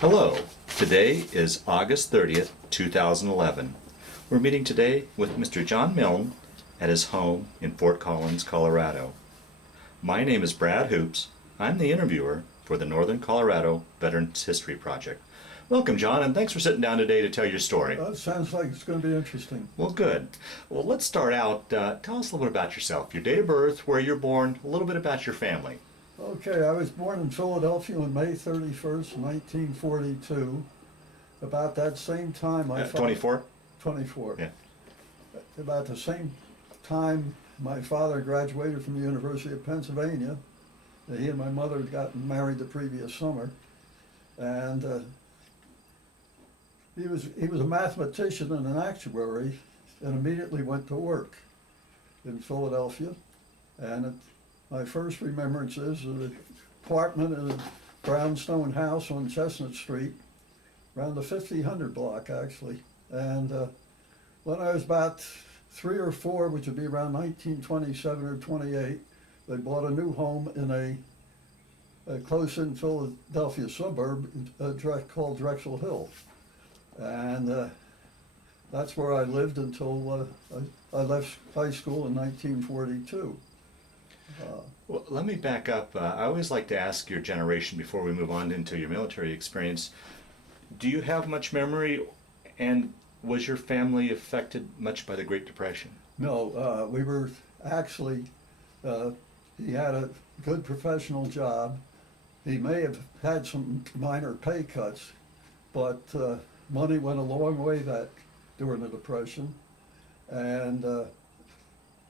Hello, today is August 30th, 2011. We're meeting today with Mr. John Milne at his home in Fort Collins, Colorado. My name is Brad Hoops. I'm the interviewer for the Northern Colorado Veterans History Project. Welcome, John, and thanks for sitting down today to tell your story. That sounds like it's going to be interesting. Well, good. Well, let's start out. Tell us a little bit about yourself, your date of birth, where you're born, a little bit about your family. Okay, I was born in Philadelphia on May 31st, 1942. About that same time, my father... 24? 24. Yeah. About the same time, my father graduated from the University of Pennsylvania. He and my mother had gotten married the previous summer. And he was a mathematician and an actuary, and immediately went to work in Philadelphia. And my first remembrance is an apartment in a brownstone house on Chestnut Street, around the 1500 block actually. And when I was about 3 or 4, which would be around 1927 or 28, they bought a new home in a close-in Philadelphia suburb called Drexel Hill. And that's where I lived until I left high school in 1942. Well, let me back up. I always like to ask your generation before we move on into your military experience. Do you have much memory, and was your family affected much by the Great Depression? No, we were actually, he had a good professional job. He may have had some minor pay cuts, but money went a long way during the Depression. And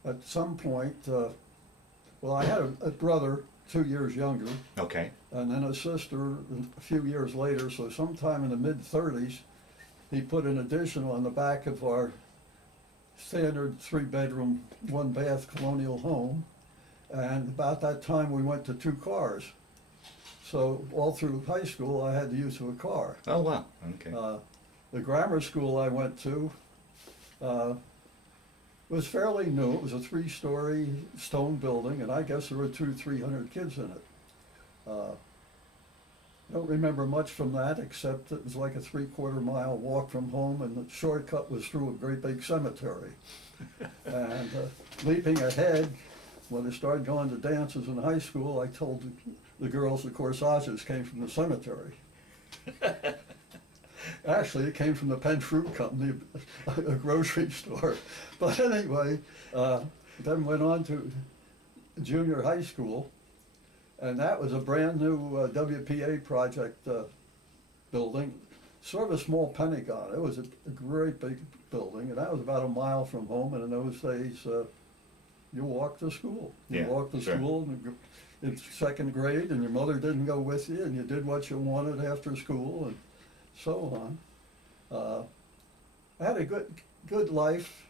at some point, well, I had a brother 2 years younger. Okay. And then a sister a few years later, so sometime in the mid-30s, he put an addition on the back of our standard 3-bedroom, 1-bath colonial home. And about that time, we went to 2 cars. So all through high school, I had the use of a car. Oh, wow. Okay. The grammar school I went to was fairly new. It was a 3-story stone building, and I guess there were 200-300 kids in it. I don't remember much from that, except it was like a 3/4-mile walk from home, and the shortcut was through a great big cemetery. And leaping ahead, when I started going to dances in high school, I told the girls the corsages came from the cemetery. Actually, it came from the Penn Fruit Company, a grocery store. But anyway, then went on to junior high school, and that was a brand new WPA project building, sort of a small Pentagon. It was a great big building, and that was about a mile from home. And in those days, you walked to school. You walked to school in 2nd grade, and your mother didn't go with you, and you did what you wanted after school, and so on. I had a good life.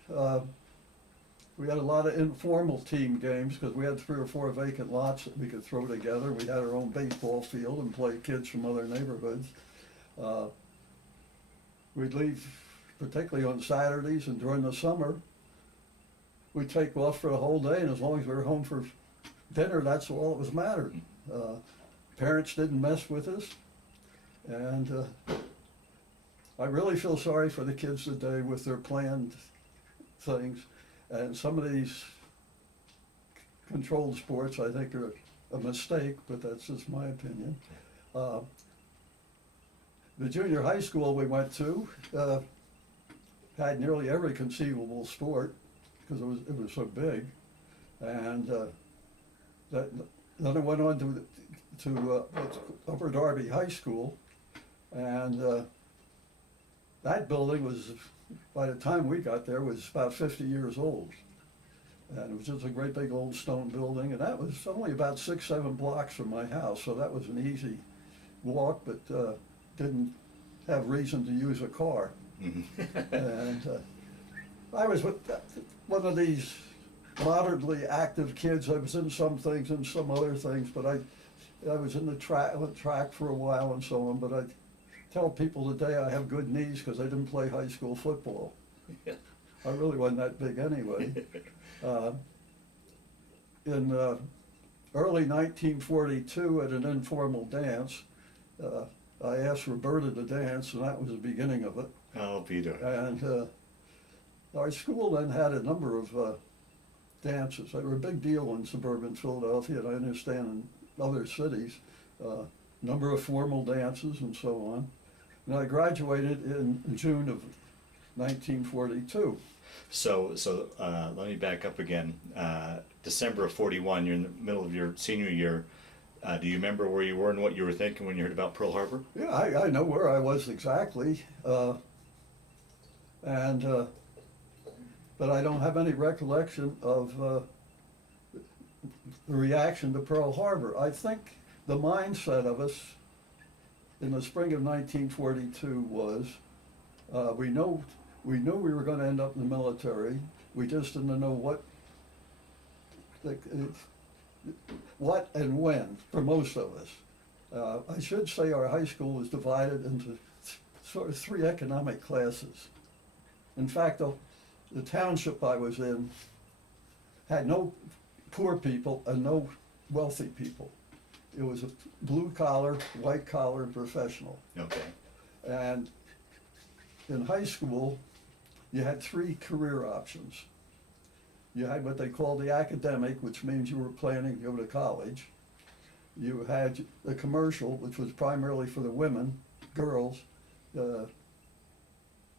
We had a lot of informal team games because we had 3 or 4 vacant lots that we could throw together. We had our own baseball field and play kids from other neighborhoods. We'd leave, particularly on Saturdays, and during the summer, we'd take off for a whole day, and as long as we were home for dinner, that's all that was mattered. Parents didn't mess with us, and I really feel sorry for the kids today with their planned things. And some of these controlled sports, I think, are a mistake, but that's just my opinion. The junior high school we went to had nearly every conceivable sport because it was so big. And then I went on to Upper Darby High School, and that building was, by the time we got there, was about 50 years old. And it was just a great big old stone building, and that was only about 6-7 blocks from my house, so that was an easy walk, but didn't have reason to use a car. And I was one of these moderately active kids. I was in some things and some other things, but I was in the track for a while and so on, but I tell people today I have good knees because I didn't play high school football. I really wasn't that big anyway. In early 1942 at an informal dance, I asked Roberta to dance, and that was the beginning of it. Oh, Peter. And our school then had a number of dances. They were a big deal in suburban Philadelphia, and I understand in other cities, number of formal dances and so on. And I graduated in June of 1942. So let me back up again. December of 41, you're in the middle of your senior year. Do you remember where you were and what you were thinking when you heard about Pearl Harbor? Yeah, I know where I was exactly. But I don't have any recollection of the reaction to Pearl Harbor. I think the mindset of us in the spring of 1942 was, we knew we were going to end up in the military. We just didn't know what and when for most of us. I should say our high school was divided into sort of three economic classes. In fact, the township I was in had no poor people and no wealthy people. It was a blue collar, white collar, and professional. Okay. And in high school, you had three career options. You had what they called the academic, which means you were planning to go to college. You had the commercial, which was primarily for the women, girls,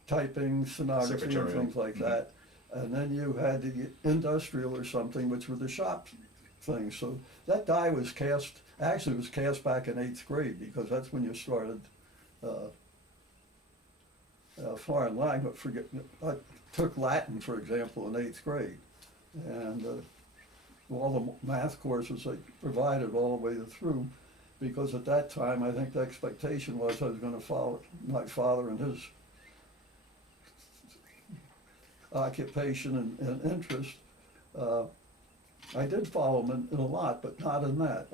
typing, stenography, and Secretarial. things like that. And then you had the industrial or something, which were the shop things. So that die was cast, actually it was cast back in 8th grade, because that's when you started foreign language. I took Latin, for example, in 8th grade. And all the math courses they provided all the way through, because at that time I think the expectation was I was going to follow my father and his occupation and interest. I did follow him in a lot, but not in that.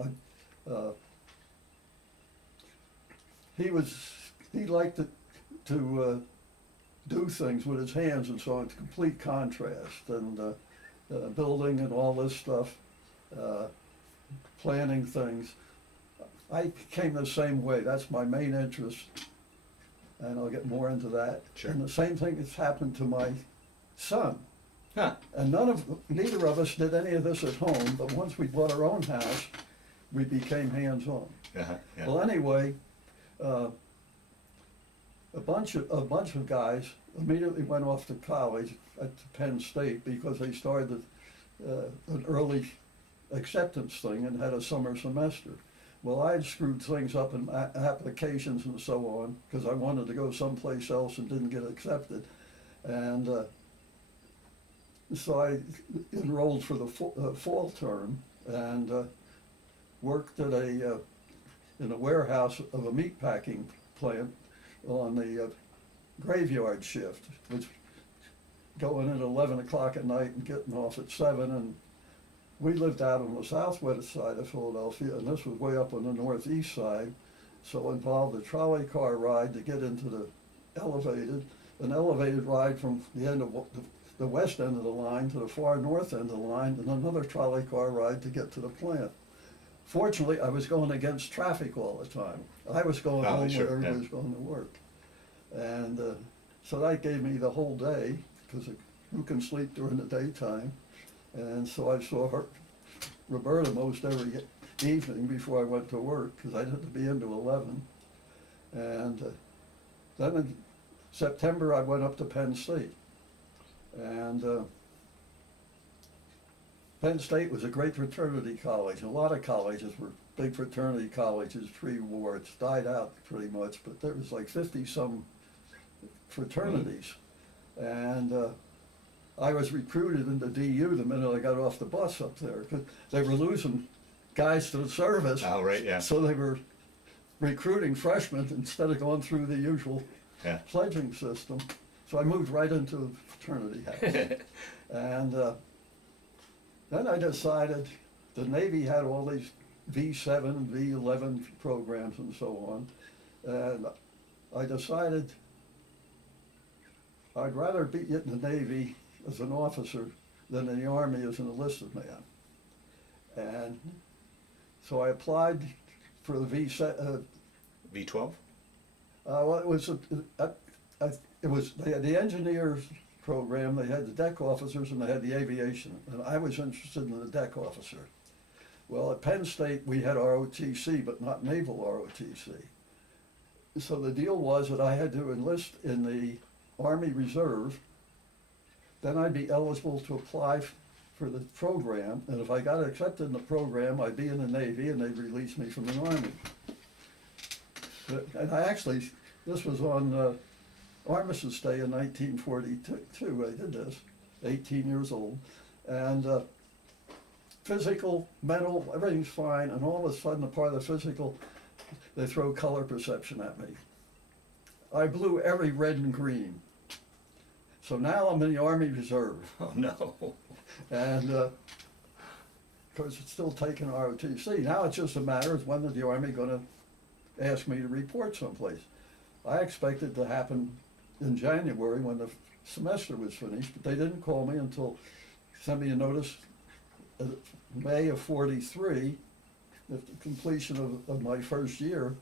He liked to do things with his hands and so on. It's complete contrast, and building and all this stuff, planning things. I came the same way. That's my main interest, and I'll get more into that. Sure. And the same thing has happened to my son. Huh. And neither of us did any of this at home, but once we bought our own house, we became hands-on. Uh-huh. Yeah. Well, anyway, a bunch of guys immediately went off to college at Penn State because they started an early acceptance thing and had a summer semester. Well, I had screwed things up in applications and so on because I wanted to go someplace else and didn't get accepted. And so I enrolled for the fall term and worked at in a warehouse of a meat packing plant on the graveyard shift, which going in at 11 o'clock at night and getting off at 7. And we lived out on the southwest side of Philadelphia, and this was way up on the northeast side, so it involved a trolley car ride to get into the elevated, an elevated ride from the end of the west end of the line to the far north end of the line, and another trolley car ride to get to the plant. Fortunately, I was going against traffic all the time. I was going home sure, where everybody yeah. was going to work. And so that gave me the whole day, because who can sleep during the daytime? And so I saw Roberta most every evening before I went to work, because I had to be into 11. And then in September, I went up to Penn State. And Penn State was a great fraternity college. A lot of colleges were big fraternity colleges pre-war. It's died out pretty much, but there was like 50-some fraternities. And I was recruited into DU the minute I got off the bus up there, because they were losing guys to the service. Oh, right, yeah. So they were recruiting freshmen instead of going through the usual Yeah. pledging system. So I moved right into the fraternity house. And then I decided the Navy had all these V7 and V11 programs and so on. And I decided I'd rather be in the Navy as an officer than in the Army as an enlisted man. And so I applied for the V12? Well, it was they had the engineers program, they had the deck officers, and they had the aviation, and I was interested in the deck officer. Well, at Penn State, we had ROTC, but not naval ROTC. So the deal was that I had to enlist in the Army Reserve, then I'd be eligible to apply for the program, and if I got accepted in the program, I'd be in the Navy, and they'd release me from the Army. And I actually, this was on Armistice Day in 1942, I did this, 18 years old, and physical, mental, everything's fine, and all of a sudden, a part of the physical, they throw color perception at me. I blew every red and green. So now I'm in the Army Reserve. Oh, no. And, of course, it's still taking ROTC. Now it's just a matter of when is the Army going to ask me to report someplace. I expected to happen in January when the semester was finished, but they didn't call me until, sent me a notice May of 43, at the completion of my first year,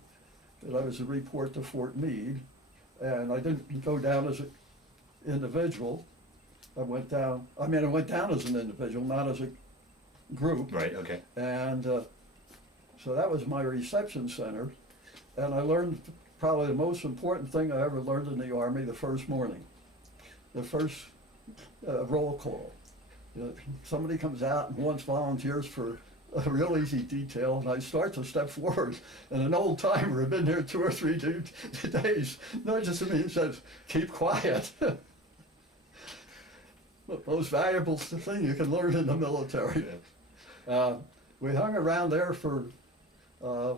that I was to report to Fort Meade. And I didn't go down as an individual. I went down as an individual, not as a group. Right, okay. And so that was my reception center. And I learned probably the most important thing I ever learned in the Army the first morning. The first roll call. Somebody comes out and wants volunteers for a real easy detail, and I start to step forward, and an old timer had been there 2 or 3 days, nudges me and says, "Keep quiet." The most valuable thing you can learn in the military. We hung around there for a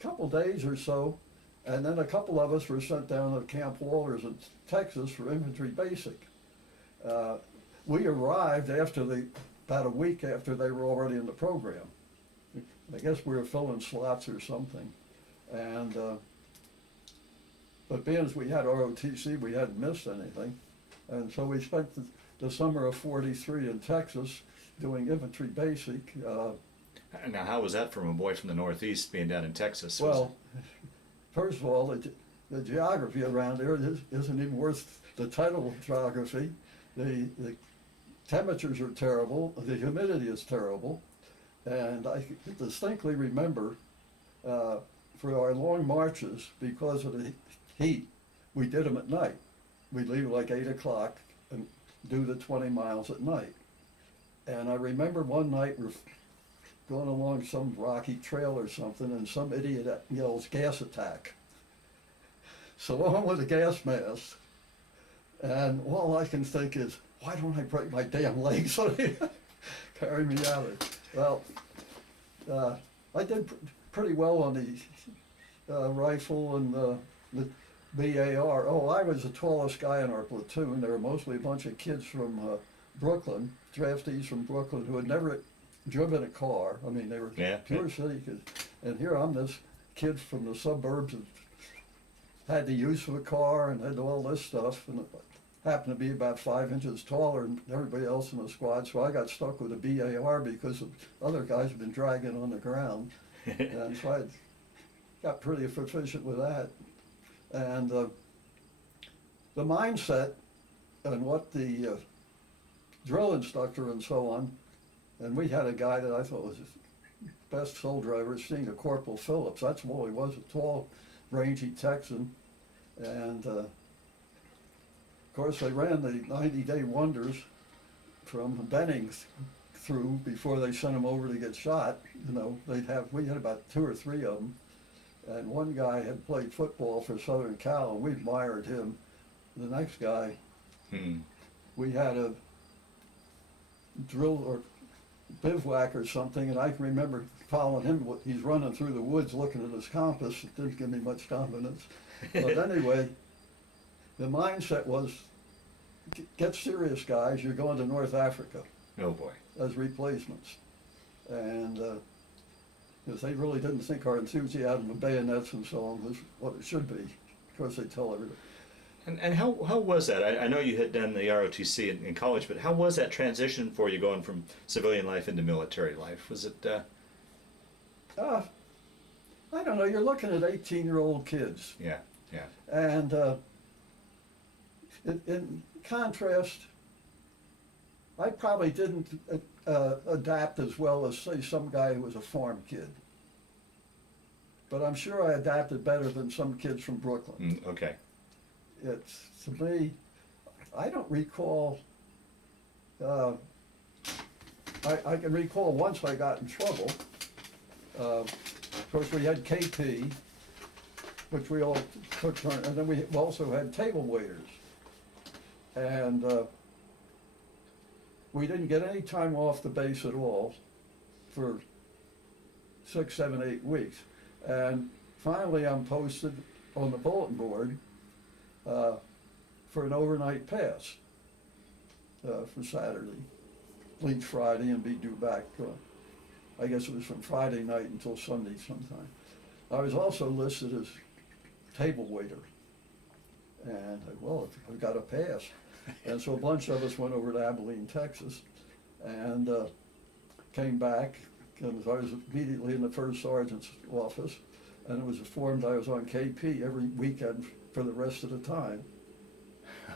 couple days or so, and then a couple of us were sent down to Camp Walters in Texas for infantry basic. We arrived about a week after they were already in the program. I guess we were filling slots or something. And but being as we had ROTC, we hadn't missed anything. And so we spent the summer of 43 in Texas doing infantry basic. Now, how was that from a boy from the Northeast being down in Texas? Well, first of all, the geography around there isn't even worth the title of geography. The temperatures are terrible, the humidity is terrible, and I distinctly remember for our long marches, because of the heat, we did them at night. We'd leave at like 8 o'clock and do the 20 miles at night. And I remember one night we're going along some rocky trail or something, and some idiot yells, "Gas attack." So on with the gas mask, and all I can think is, why don't I break my damn legs so they carry me out of it? Well, I did pretty well on the rifle and the BAR. Oh, I was the tallest guy in our platoon. There were mostly a bunch of kids from Brooklyn, draftees from Brooklyn, who had never driven a car. I mean, they were pure city kids. And here I'm this kid from the suburbs that had the use of a car and had all this stuff, and happened to be about 5 inches taller than everybody else in the squad, so I got stuck with a BAR because the other guys had been dragging on the ground. And so I got pretty proficient with that. And the mindset and what the drill instructor and so on, and we had a guy that I thought was the best soldier I ever seen, a Corporal Phillips. That's all he was, a tall, rangy Texan. And of course, they ran the 90-day wonders from Benning through before they sent him over to get shot. You know, we had about 2 or 3 of them. And one guy had played football for Southern Cal, and we admired him. The next guy, we had a drill or bivouac or something, and I can remember following him. He's running through the woods looking at his compass. It didn't give me much confidence. But anyway, the mindset was, get serious, guys. You're going to North Africa. Oh, boy. As replacements. And because they really didn't think our enthusiasm of bayonets and so on was what it should be. Of course, they tell everybody. And how was that? I know you had done the ROTC in college, but how was that transition for you going from civilian life into military life? Was it? I I don't know, you're looking at 18-year-old kids. Yeah, yeah. And in contrast, I probably didn't adapt as well as, say, some guy who was a farm kid. But I'm sure I adapted better than some kids from Brooklyn. Okay. It's, to me, I don't recall, I can recall once I got in trouble. Of course, we had KP, which we all took turns, and then we also had table waiters. And we didn't get any time off the base at all for 6, 7, 8 weeks. And finally, I'm posted on the bulletin board for an overnight pass for Saturday, leave Friday and be due back, I guess it was from Friday night until Sunday sometime. I was also listed as table waiter. And, well, I've got a pass. And so a bunch of us went over to Abilene, Texas, and came back, and I was immediately in the first sergeant's office, and it was informed I was on KP every weekend for the rest of the time.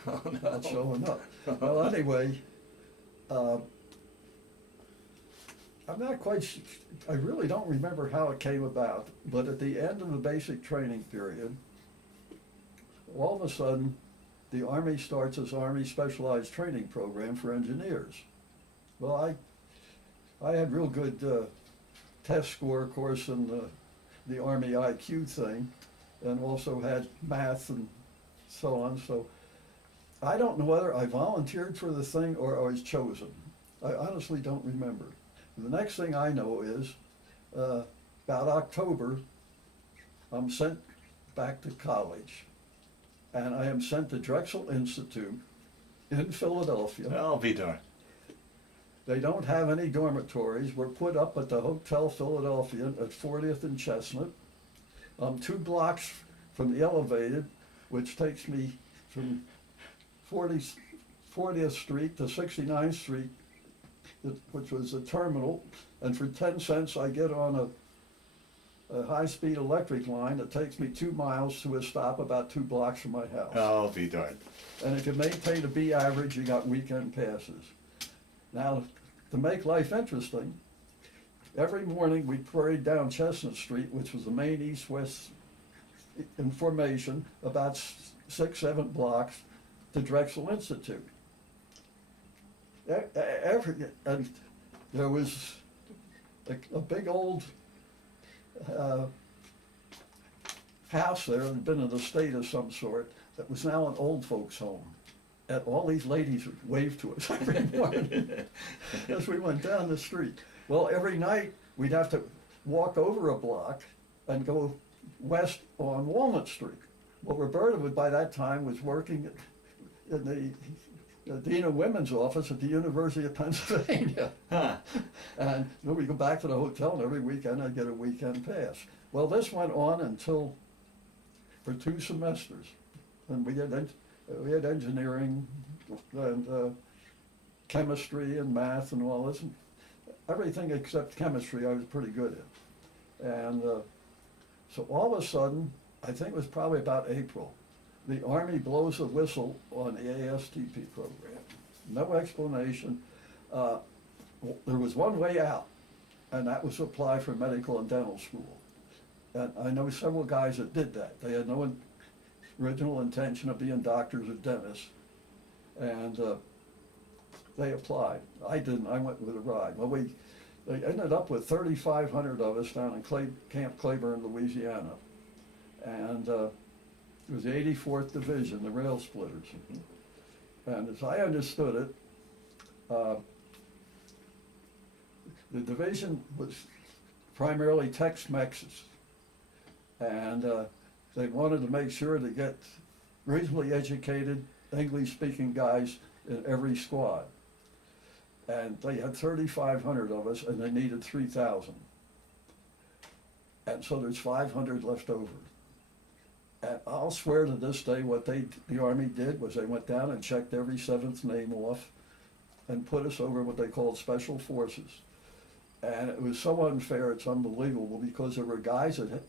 Oh, no. Not showing up. Well, anyway, I'm not quite, I really don't remember how it came about, but at the end of the basic training period, all of a sudden, the Army starts its Army Specialized Training Program for engineers. Well, I had real good test score, of course, in the Army IQ thing, and also had math and so on. So I don't know whether I volunteered for the thing or I was chosen. I honestly don't remember. The next thing I know is about October, I'm sent back to college. And I am sent to Drexel Institute in Philadelphia. I'll be darned. They don't have any dormitories. We're put up at the Hotel Philadelphia at 40th and Chestnut. 2 blocks from the elevated, which takes me from 40th Street to 69th Street, which was the terminal. And for 10 cents, I get on a high-speed electric line that takes me 2 miles to a stop about 2 blocks from my house. I'll be darned. And if you maintain a B average, you got weekend passes. Now, to make life interesting, every morning we parade down Chestnut Street, which was the main east-west in formation, about 6, 7 blocks to Drexel Institute. And there was a big old house there that had been an estate of some sort that was now an old folks' home. And all these ladies would wave to us every morning as we went down the street. Well, every night we'd have to walk over a block and go west on Walnut Street. Well, Roberta would, by that time, was working in the Dean of Women's office at the University of Pennsylvania. Huh. And we'd go back to the hotel, and every weekend I'd get a weekend pass. Well, this went on until for 2 semesters. And we had engineering and chemistry and math and all this. And everything except chemistry I was pretty good at. And so all of a sudden, I think it was probably about April, the Army blows a whistle on the ASTP program. No explanation. There was one way out, and that was to apply for medical and dental school. And I know several guys that did that. They had no original intention of being doctors or dentists, and they applied. I didn't. I went with a ride. Well, they ended up with 3,500 of us down in Camp Claiborne, Louisiana, and it was the 84th Division, the rail splitters. And as I understood it, the division was primarily Tex-Mexes, and they wanted to make sure to get reasonably educated English-speaking guys in every squad. And they had 3,500 of us, and they needed 3,000. And so there's 500 left over. And I'll swear to this day what the Army did was they went down and checked every 7th name off and put us over what they called Special Forces. And it was so unfair, it's unbelievable, because there were guys that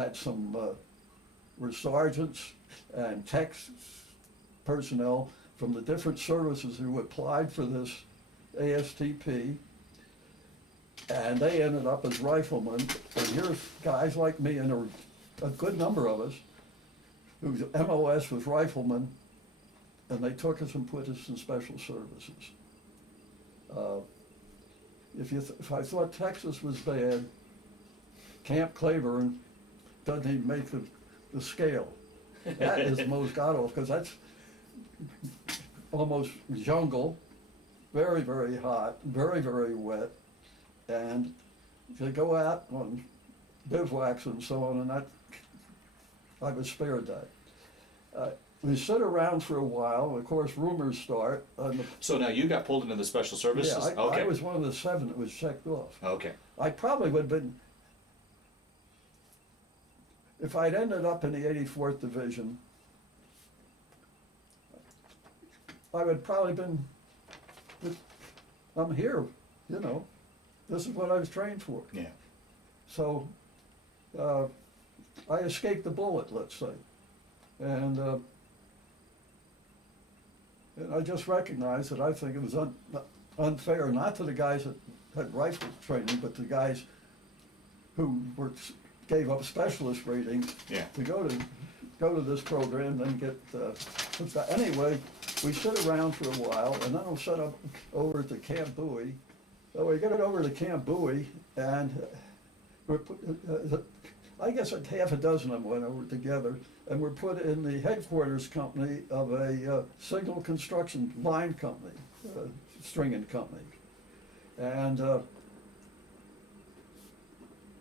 had some, were sergeants and tech personnel from the different services who applied for this ASTP, and they ended up as riflemen. And here's guys like me, and there were a good number of us, whose MOS was riflemen, and they took us and put us in special services. If I thought Texas was bad, Camp Claiborne doesn't even make the scale. That is the most god-awful, because that's almost jungle, very, very hot, very, very wet, and to go out on bivouacs and so on, and that, I was spared that. We sit around for a while, of course rumors start. So now you got pulled into the special services? Yeah, Okay. I was one of the 7 that was checked off. Okay. I probably would have been, if I'd ended up in the 84th Division, I would probably been, I'm here, you know, this is what I was trained for. Yeah. So, I escaped the bullet, let's say. And I just recognized that I think it was unfair, not to the guys that had rifle training, but the guys who gave up specialist ratings to go to this program, then get, anyway, we sit around for a while, and then I'll set up over to Camp Bowie. So we get it over to Camp Bowie, and I guess half a dozen of them went over together, and were put in the headquarters company of a signal construction line company, stringing company. And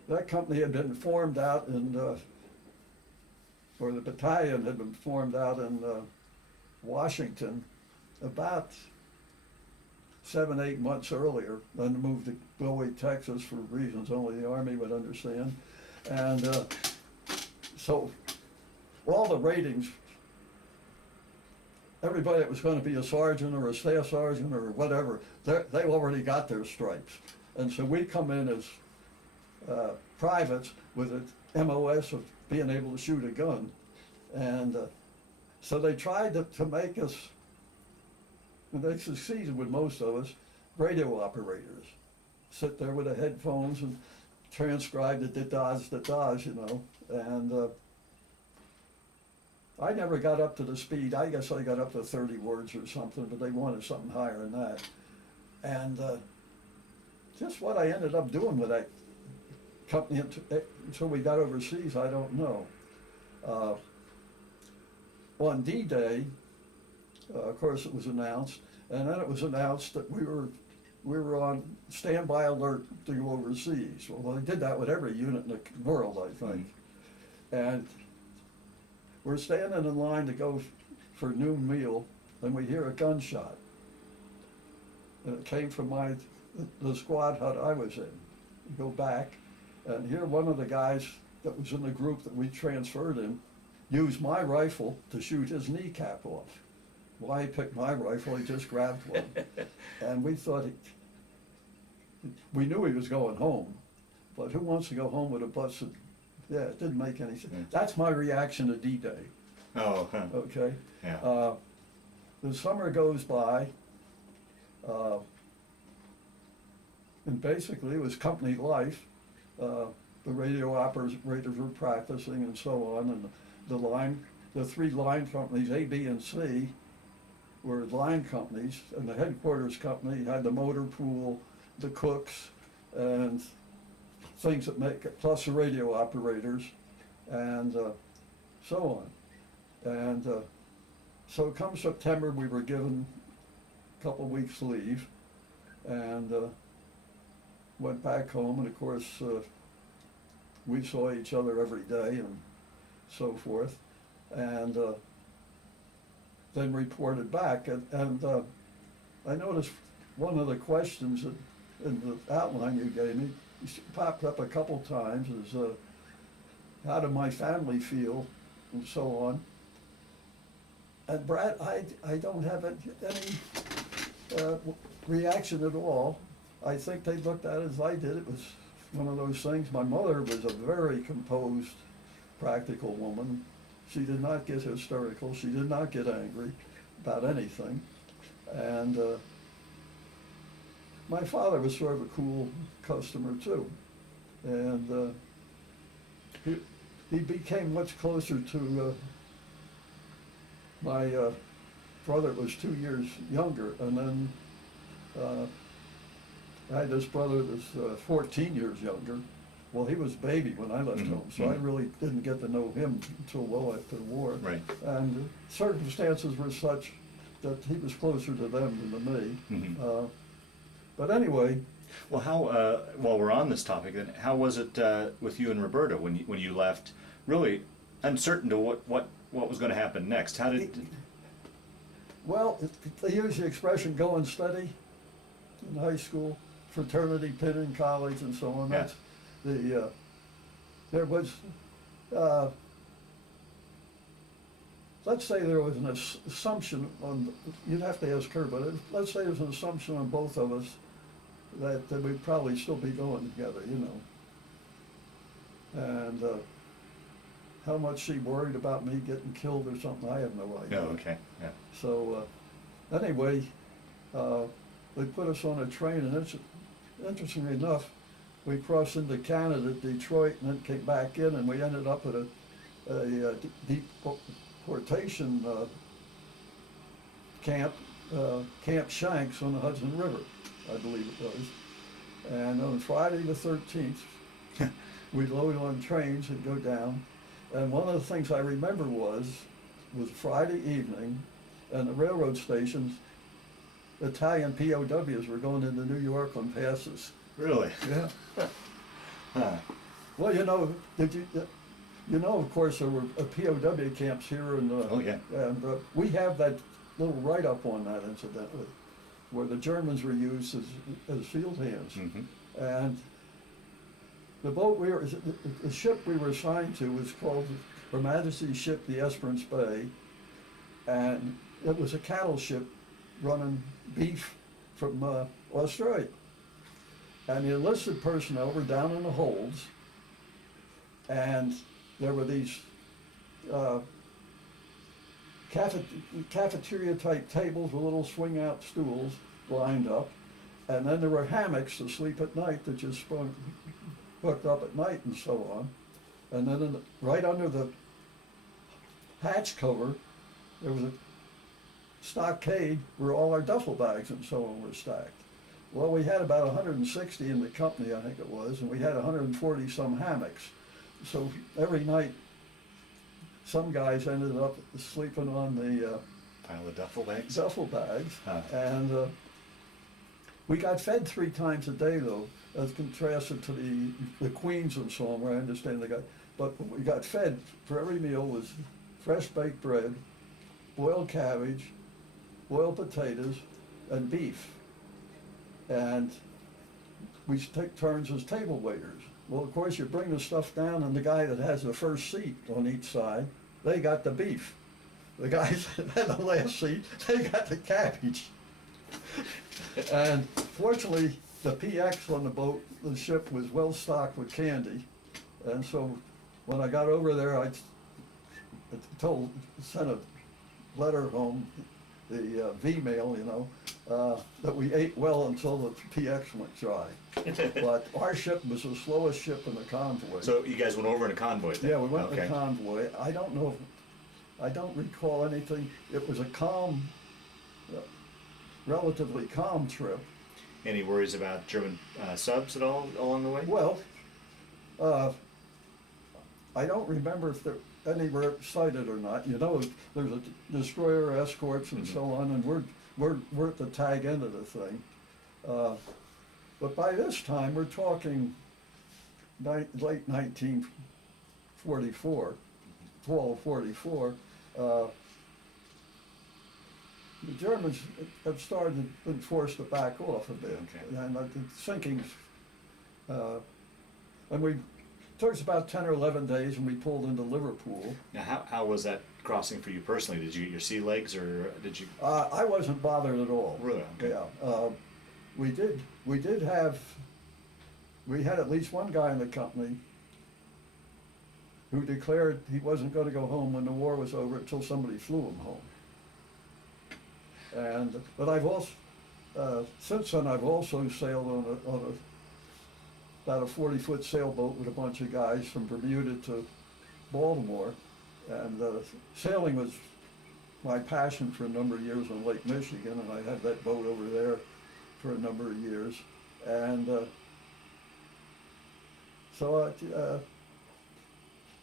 that company had been formed out in, or the battalion had been formed out in Washington about 7, 8 months earlier, then moved to Bowie, Texas for reasons only the Army would understand. And so all the ratings, everybody that was going to be a sergeant or a staff sergeant or whatever, they already got their stripes. And so we come in as privates with an MOS of being able to shoot a gun. And so they tried to make us, and they succeeded with most of us, radio operators. Sit there with the headphones and transcribe the da-dahs, you know. And I never got up to the speed. I guess I got up to 30 words or something, but they wanted something higher than that. And just what I ended up doing with that company until we got overseas, I don't know. On D-Day, of course it was announced, and then it was announced that we were on standby alert to go overseas. Well, they did that with every unit in the world, I think. And we're standing in line to go for noon meal, and we hear a gunshot. And it came from the squad hut I was in. We go back, and here one of the guys that was in the group that we transferred in used my rifle to shoot his kneecap off. Why he picked my rifle, he just grabbed one. And we thought, we knew he was going home, but who wants to go home with a busted, yeah, it didn't make any sense. That's my reaction to D-Day. Oh, huh. Okay? Yeah. The summer goes by, and basically it was company life. The radio operators were practicing and so on, and the 3 line companies, A, B, and C, were line companies, and the headquarters company had the motor pool, the cooks, and things that make it, plus the radio operators, and so on. And so come September, we were given a couple of weeks leave, and went back home, and of course we saw each other every day and so forth, and then reported back. And I noticed one of the questions in the outline you gave me popped up a couple times is, how did my family feel, and so on. And Brad, I don't have any reaction at all. I think they looked at it as I did. It was one of those things. My mother was a very composed practical woman. She did not get hysterical. She did not get angry about anything. And my father was sort of a cool customer too. And he became much closer to my brother was 2 years younger, and then I had this brother that's 14 years younger. Well, he was a baby when I left home, so I really didn't get to know him until well after the war. Right. And circumstances were such that he was closer to them than to me. But anyway. Well, how, while we're on this topic, then, how was it with you and Roberta when you left, really uncertain to what was going to happen next? How did? Well, they use the expression "go and study" in high school, fraternity, pit in college, and so on. Yeah. That's the there was. Let's say there was an assumption on. You'd have to ask her, but let's say there's an assumption on both of us that we'd probably still be going together, you know. And how much she worried about me getting killed or something, I have no idea. Oh, okay, yeah. So anyway, they put us on a train, and interestingly enough, we crossed into Canada, Detroit, and then came back in, and we ended up at a deportation camp, Camp Shanks on the Hudson River, I believe it was. And on Friday the 13th, we'd load on trains and go down. And one of the things I remember was Friday evening, and the railroad stations, Italian POWs were going into New York on passes. Really? Yeah. Huh. Well, you know, of course, there were POW camps here, and Oh, yeah. And we have that little write-up on that, incidentally, where the Germans were used as field hands. And the ship we were assigned to was called Her Majesty's ship, the Esperance Bay, and it was a cattle ship running beef from Australia. And the enlisted personnel were down in the holds, and there were these cafeteria-type tables with little swing-out stools lined up, and then there were hammocks to sleep at night that just hooked up at night and so on. And then right under the hatch cover, there was a stockade where all our duffel bags and so on were stacked. Well, we had about 160 in the company, I think it was, and we had 140 some hammocks. So every night, some guys ended up sleeping on the Pile of duffel bags? duffel bags. Huh. And we got fed 3 times a day, though, as contrasted to the Queens and so on, where I understand they got. But what we got fed for every meal was fresh baked bread, boiled cabbage, boiled potatoes, and beef. And we take turns as table waiters. Well, of course, you bring the stuff down, and the guy that has the first seat on each side, they got the beef. The guys that had the last seat, they got the cabbage. And fortunately, the PX on the boat, the ship, was well stocked with candy. And so when I got over there, I sent a letter home, the V-mail, you know, that we ate well until the PX went dry. But our ship was the slowest ship in the convoy. So you guys went over in a convoy then? Yeah, we went in Okay. a convoy. I don't recall anything. It was a calm, relatively calm trip. Any worries about German subs at all along the way? Well, I don't remember if there any were sighted or not. You know, there's a destroyer escorts and so on, and we're at the tag end of the thing. But by this time, we're talking late 1944, fall of 44. The Germans have been forced to back off a bit, Okay. and the sinkings. And we took us about 10 or 11 days, and we pulled into Liverpool. Now, how was that crossing for you personally? Did you get your sea legs, or did you? I wasn't bothered at all. Really? Okay. Yeah. We had at least one guy in the company who declared he wasn't going to go home when the war was over until somebody flew him home. But I've also, since then, I've also sailed on about a 40-foot sailboat with a bunch of guys from Bermuda to Baltimore, and sailing was my passion for a number of years on Lake Michigan, and I had that boat over there for a number of years, and so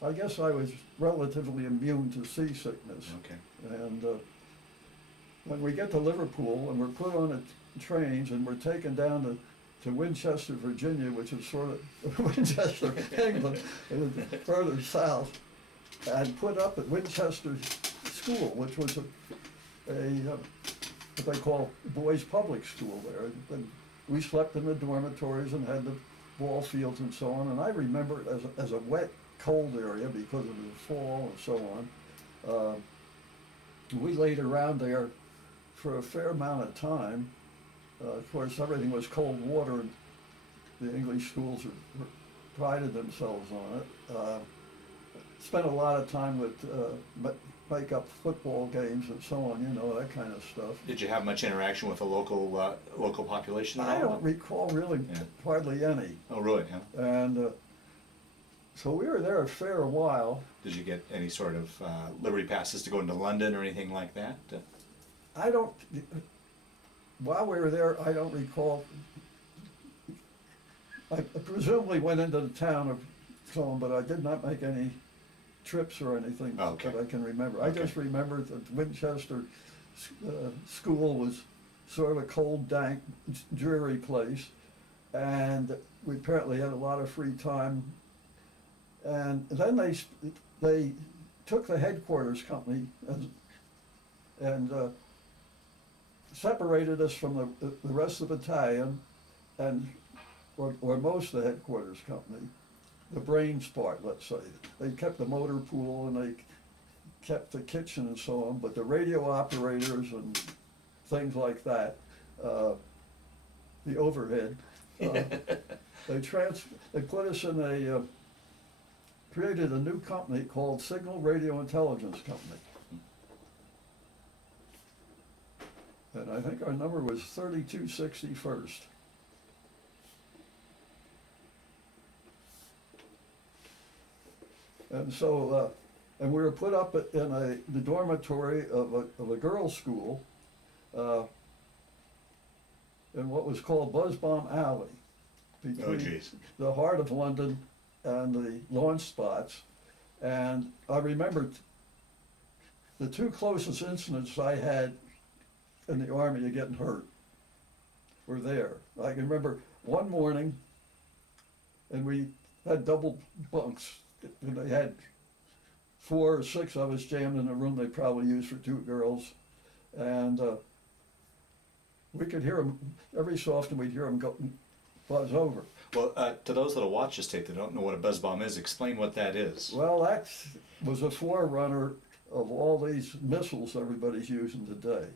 I guess I was relatively immune to seasickness. Okay. And when we get to Liverpool and we're put on trains and we're taken down to Winchester, Virginia, which is sort of Winchester, England, further south, and put up at Winchester School, which was what they call boys' public school there. And we slept in the dormitories and had the ball fields and so on. And I remember it as a wet, cold area because of the fall and so on. We laid around there for a fair amount of time. Of course, everything was cold water, and the English schools prided themselves on it. Spent a lot of time with make up football games and so on, that kind of stuff. Did you have much interaction with the local population at all? I don't recall really hardly any. Oh, really? Yeah. And so we were there a fair while. Did you get any sort of liberty passes to go into London or anything like that? While we were there, I don't recall. I presumably went into the town of Cologne, but I did not make any trips or anything that I can remember. I just remember that Winchester School was sort of a cold, dank, dreary place, and we apparently had a lot of free time. And then they took the headquarters company and separated us from the rest of the battalion, or most of the headquarters company, the brains part, let's say. They kept the motor pool and they kept the kitchen and so on, but the radio operators and things like that, the overhead, they put us in created a new company called Signal Radio Intelligence Company. And I think our number was 3261st. And so, and we were put up in the dormitory of a girls' school in what was called Buzzbomb Alley, between the heart of London and the launch spots. And I remember the two closest incidents I had in the Army of getting hurt were there. I can remember one morning, and we had double bunks, and they had 4 or 6 of us jammed in a room they probably used for 2 girls, and we could hear them, every so often we'd hear them go buzz over. Well, to those that'll watch this tape that don't know what a buzz bomb is, explain what that is. Well, that was a forerunner of all these missiles everybody's using today.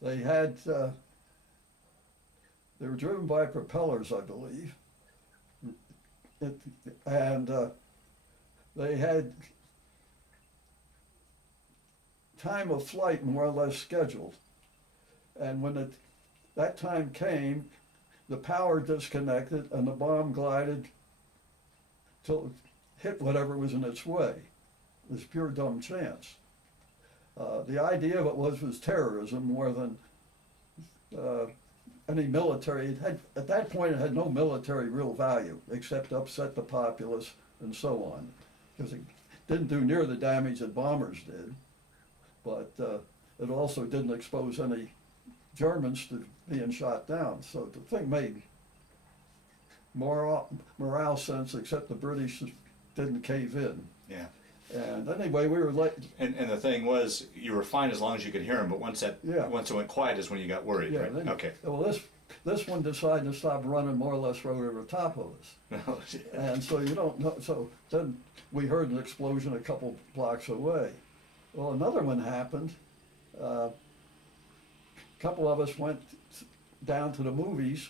They were driven by propellers, I believe, and they had time of flight more or less scheduled. And when that time came, the power disconnected and the bomb glided till it hit whatever was in its way. It was pure dumb chance. The idea of it was terrorism more than any military. At that point, it had no military real value except to upset the populace and so on, because it didn't do near the damage that bombers did, but it also didn't expose any Germans to being shot down. So the thing made morale sense, except the British didn't cave in. Yeah. And anyway, we were late. And the thing was, you were fine as long as you could hear them, but once it went quiet is when you got worried, right? Then, okay. Well, this one decided to stop running, more or less right over the top of us. And so you don't know. So then we heard an explosion a couple blocks away. Well, another one happened. A couple of us went down to the movies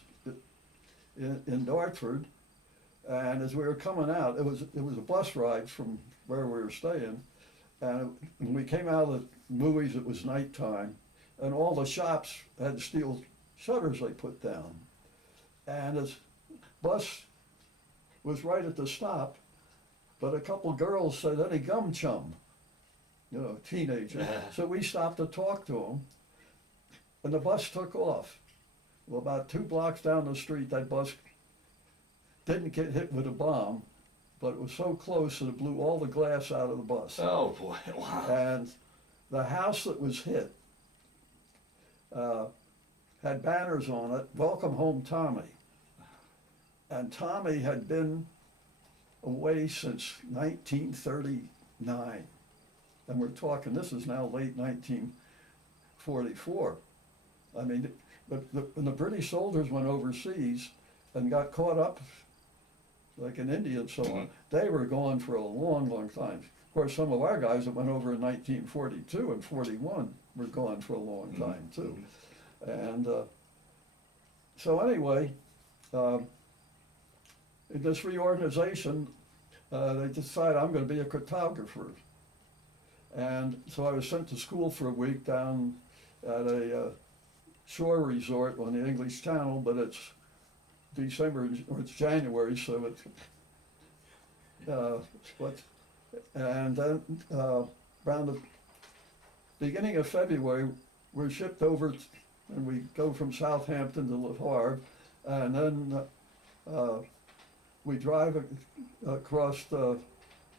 in Dartford, And as we were coming out, it was a bus ride from where we were staying, and when we came out of the movies, it was nighttime, and all the shops had steel shutters they put down. And this bus was right at the stop, but a couple girls said, "Any gum chum?" You know, teenagers. So we stopped to talk to them, and the bus took off. Well, about 2 blocks down the street, that bus didn't get hit with a bomb, but it was so close that it blew all the glass out of the bus. Oh boy! Wow. And the house that was hit had banners on it, "Welcome home, Tommy." And Tommy had been away since 1939. And we're talking, this is now late 1944. I mean, when the British soldiers went overseas and got caught up, like in India and so on, they were gone for a long, long time. Of course, some of our guys that went over in 1942 and 41 were gone for a long time too. And so anyway, in this reorganization, they decided I'm going to be a cartographer. And so I was sent to school for a week down at a shore resort on the English Channel, but it's December or it's January, so it's and then around the beginning of February, we're shipped over, and we go from Southampton to Le Havre, and then we drive across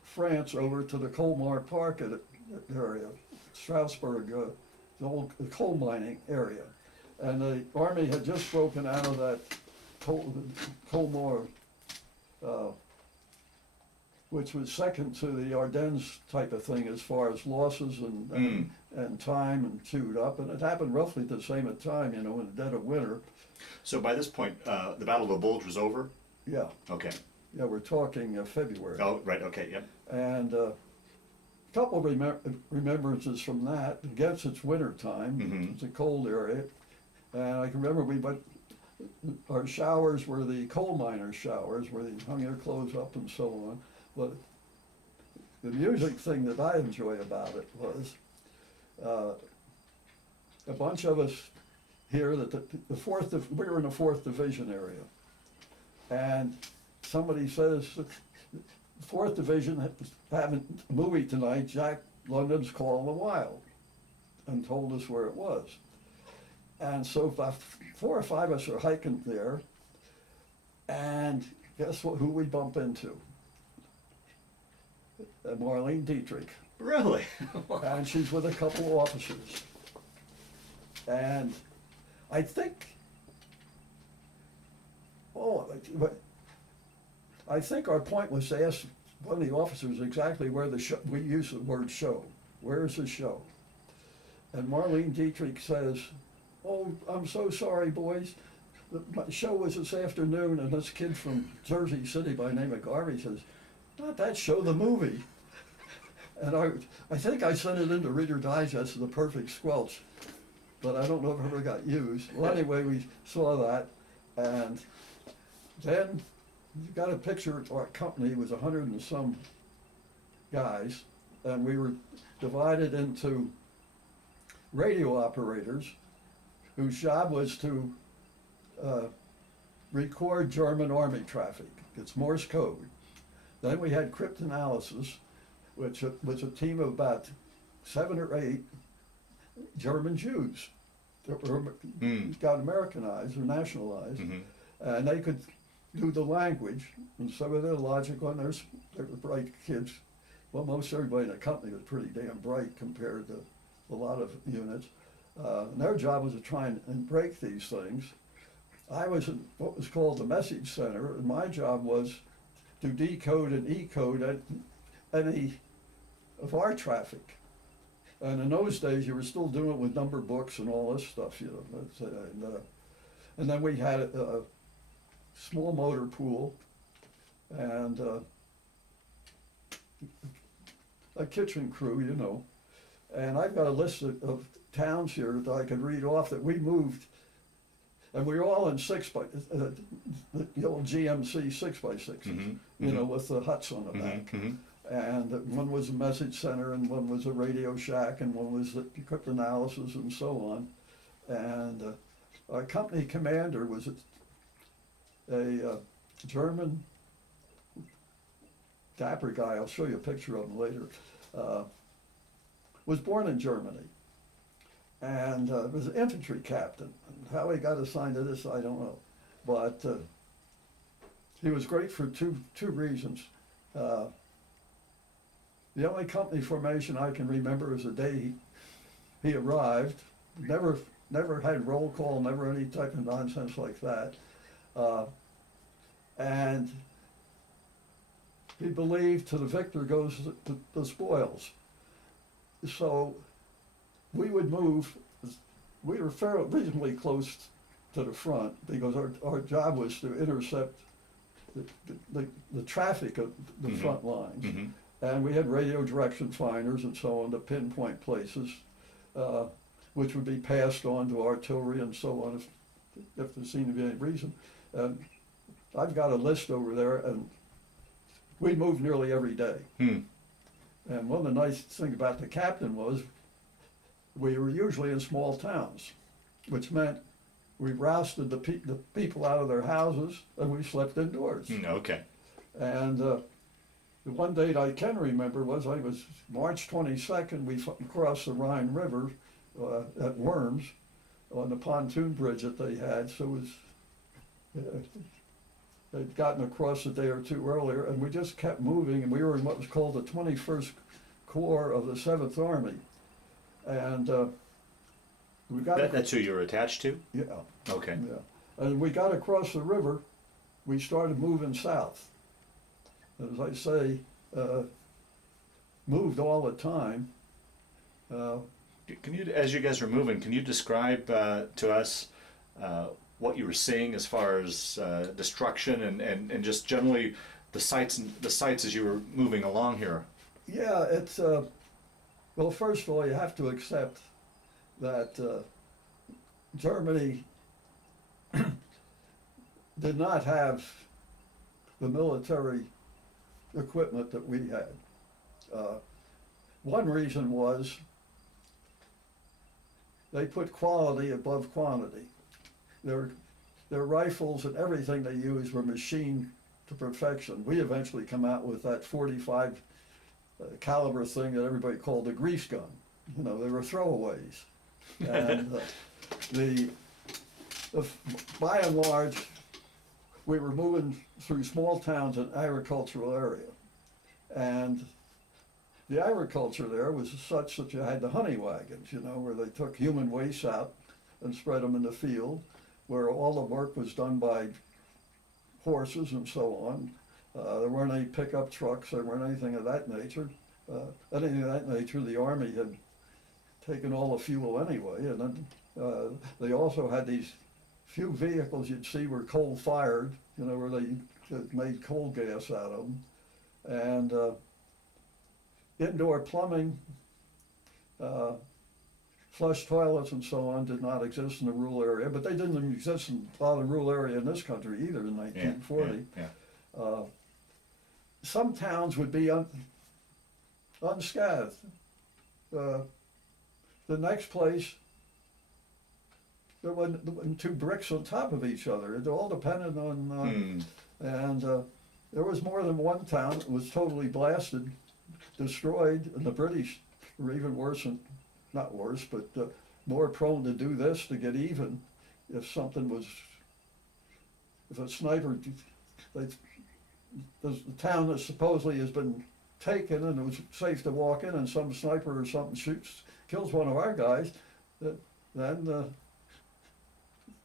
France over to the Colmar Park area, Strasbourg, the old coal mining area. And the army had just broken out of that Colmar, which was second to the Ardennes type of thing as far as losses and time and chewed up. And it happened roughly at the same time, you know, in the dead of winter. So by this point, the Battle of the Bulge was over? Yeah. Okay. Yeah, we're talking February. Oh, right, okay, yep. And a couple of remembrances from that. Against it's winter time. It's a cold area. And I can remember our showers were the coal miners' showers, where they hung their clothes up and so on. But the music thing that I enjoy about it was a bunch of us here that we were in the 4th Division area. And somebody says, 4th Division having a movie tonight, Jack London's Call of the Wild, and told us where it was. And so about 4 or 5 of us are hiking there, and guess who we bump into? Marlene Dietrich. Really? And she's with a couple of officers. And I think, I think our point was to ask one of the officers exactly where the show, we use the word show. Where is the show? And Marlene Dietrich says, "Oh, I'm so sorry, boys. My show was this afternoon," and this kid from Jersey City by the name of Garvey says, "Not that show, the movie." And I think I sent it into Reader Digest as the perfect squelch, but I don't know if it ever got used. Well, anyway, we saw that, and then you got a picture of our company. It was 100 and some guys, and we were divided into radio operators whose job was to record German army traffic. It's Morse code. Then we had cryptanalysis, which was a team of about 7 or 8 German Jews that got Americanized or nationalized, and they could do the language, and some of their logic on they were bright kids. Well, most everybody in the company was pretty damn bright compared to a lot of units. And their job was to try and break these things. I was in what was called the message center, and my job was to decode and decode any of our traffic. And in those days, you were still doing it with number books and all this stuff, you know. And then we had a small motor pool and a kitchen crew, you know. And I've got a list of towns here that I could read off that we moved and we were all in the old GMC 6x6s, you know, with the huts on the back. And one was a message center, and one was a Radio Shack, and one was the cryptanalysis, and so on. And our company commander was a German, dapper guy. I'll show you a picture of him later. Was born in Germany, and was an infantry captain. And how he got assigned to this, I don't know. But he was great for two reasons. The only company formation I can remember is the day he arrived. Never had roll call, never any type of nonsense like that. And he believed to the victor goes the spoils. So we would move, we were reasonably close to the front because our job was to intercept the traffic of the front lines. And we had radio direction finders and so on to pinpoint places, which would be passed on to artillery and so on if there seemed to be any reason. And I've got a list over there, and we moved nearly every day. And one of the nice things about the captain was we were usually in small towns, which meant we rousted the people out of their houses, and we slept indoors. Okay. And the one date I can remember was March 22nd, we crossed the Rhine River at Worms on the pontoon bridge that they had. So it was, they'd gotten across a day or two earlier, and we just kept moving, and we were in what was called the 21st Corps of the 7th Army. And we got... That's who you were attached to? Yeah. Okay. Yeah. And we got across the river, we started moving south. As I say, moved all the time. Can you, as you guys were moving, can you describe to us what you were seeing as far as destruction and just generally the sights as you were moving along here? Yeah, it's well, first of all, you have to accept that Germany did not have the military equipment that we had. One reason was they put quality above quantity. Their rifles and everything they used were machined to perfection. We eventually come out with that 45 caliber thing that everybody called the grease gun. You know, they were throwaways. And by and large, we were moving through small towns in agricultural area. And the agriculture there was such that you had the honey wagons, you know, where they took human waste out and spread them in the field, where all the work was done by horses and so on. There weren't any pickup trucks, there weren't anything of that nature. Anything of that nature, the Army had taken all the fuel anyway, and then they also had these few vehicles you'd see were coal-fired, you know, where they made coal gas out of them. And indoor plumbing, flush toilets and so on did not exist in the rural area, but they didn't exist in a lot of rural area in this country either in 1940. Yeah. Some towns would be unscathed. The next place, there wasn't two bricks on top of each other. It all depended on, and there was more than one town that was totally blasted, destroyed, and the British were even worse, not worse, but more prone to do this to get even. If a sniper, the town that supposedly has been taken and it was safe to walk in, and some sniper or something kills one of our guys, then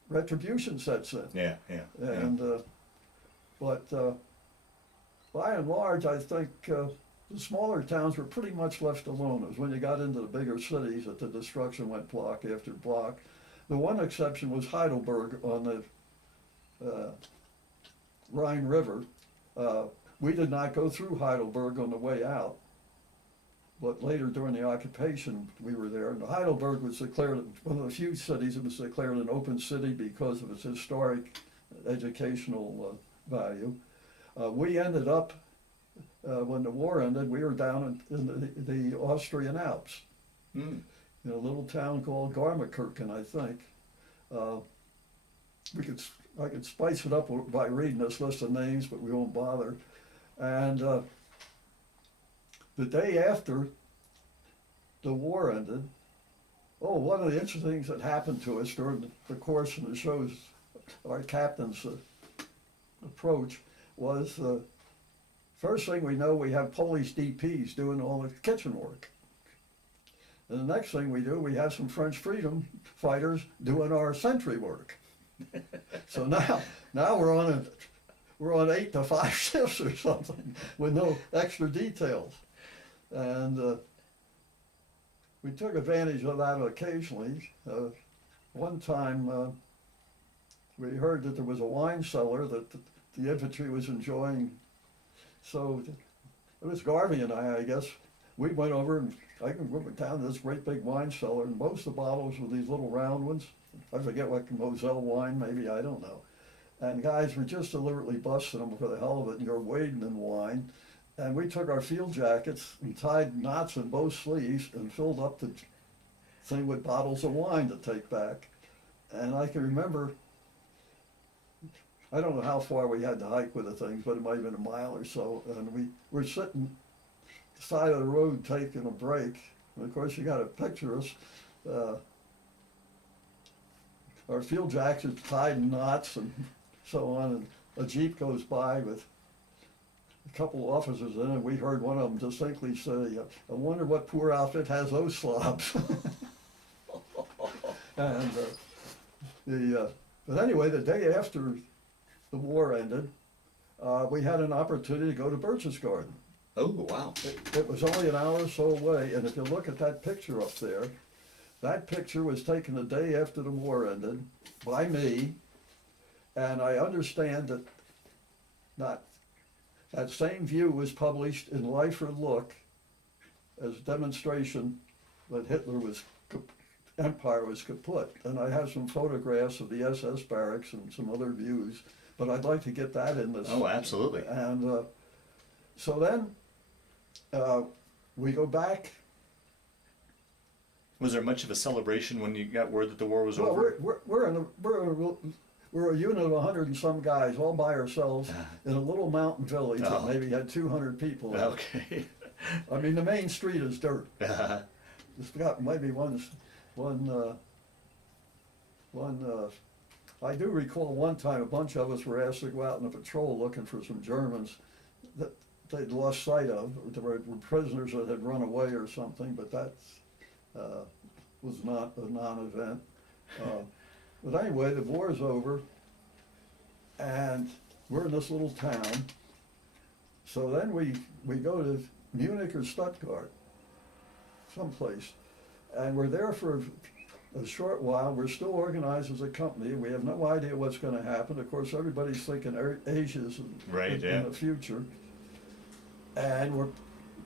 retribution sets in. Yeah. And but by and large, I think the smaller towns were pretty much left alone. It was when you got into the bigger cities that the destruction went block after block. The one exception was Heidelberg on the Rhine River. We did not go through Heidelberg on the way out but later during the occupation we were there. And Heidelberg was declared one of the few cities that was declared an open city because of its historic educational value. We ended up, when the war ended, we were down in the Austrian Alps, in a little town called Garminkirchen, I think. I could spice it up by reading this list of names, but we won't bother. And the day after the war ended, one of the interesting things that happened to us during the course and it shows our captain's approach was first thing we know, we have Polish DPs doing all the kitchen work. And the next thing we do, we have some French freedom fighters doing our sentry work. So now we're on 8 to 5 shifts or something with no extra details. And we took advantage of that occasionally. One time we heard that there was a wine cellar that the infantry was enjoying. So it was Garvey and I guess. We went over and I went down to this great big wine cellar, and most of the bottles were these little round ones. I forget what Moselle wine, maybe, I don't know. And guys were just deliberately busting them for the hell of it, and you're wading in wine. And we took our field jackets and tied knots in both sleeves and filled up the thing with bottles of wine to take back. And I can remember, I don't know how far we had to hike with the things, but it might have been a mile or so. And we were sitting the side of the road taking a break. And of course, you got to picture us. Our field jackets tied in knots and so on, and a Jeep goes by with a couple of officers in it. We heard one of them distinctly say, "I wonder what poor outfit has those slobs." And but anyway, the day after the war ended, we had an opportunity to go to Birch's Garden. Oh, wow. It was only an hour or so away, and if you look at that picture up there, that picture was taken the day after the war ended by me, and I understand that same view was published in Life or Look as demonstration that empire was kaput. And I have some photographs of the SS barracks and some other views, but I'd like to get that in this. Oh, absolutely. And so then we go back. Was there much of a celebration when you got word that the war was over? We're a unit of 100 and some guys, all by ourselves, in a little mountain village that maybe had 200 people in it. Okay. I mean, the main street is dirt. It's got maybe I do recall one time a bunch of us were asked to go out on a patrol looking for some Germans that they'd lost sight of. There were prisoners that had run away or something, but that was not a non-event. But anyway, the war is over, and we're in this little town. So then we go to Munich or Stuttgart, someplace, and we're there for a short while. We're still organized as a company. We have no idea what's going to happen. Of course, everybody's thinking Asia's in the future. And we're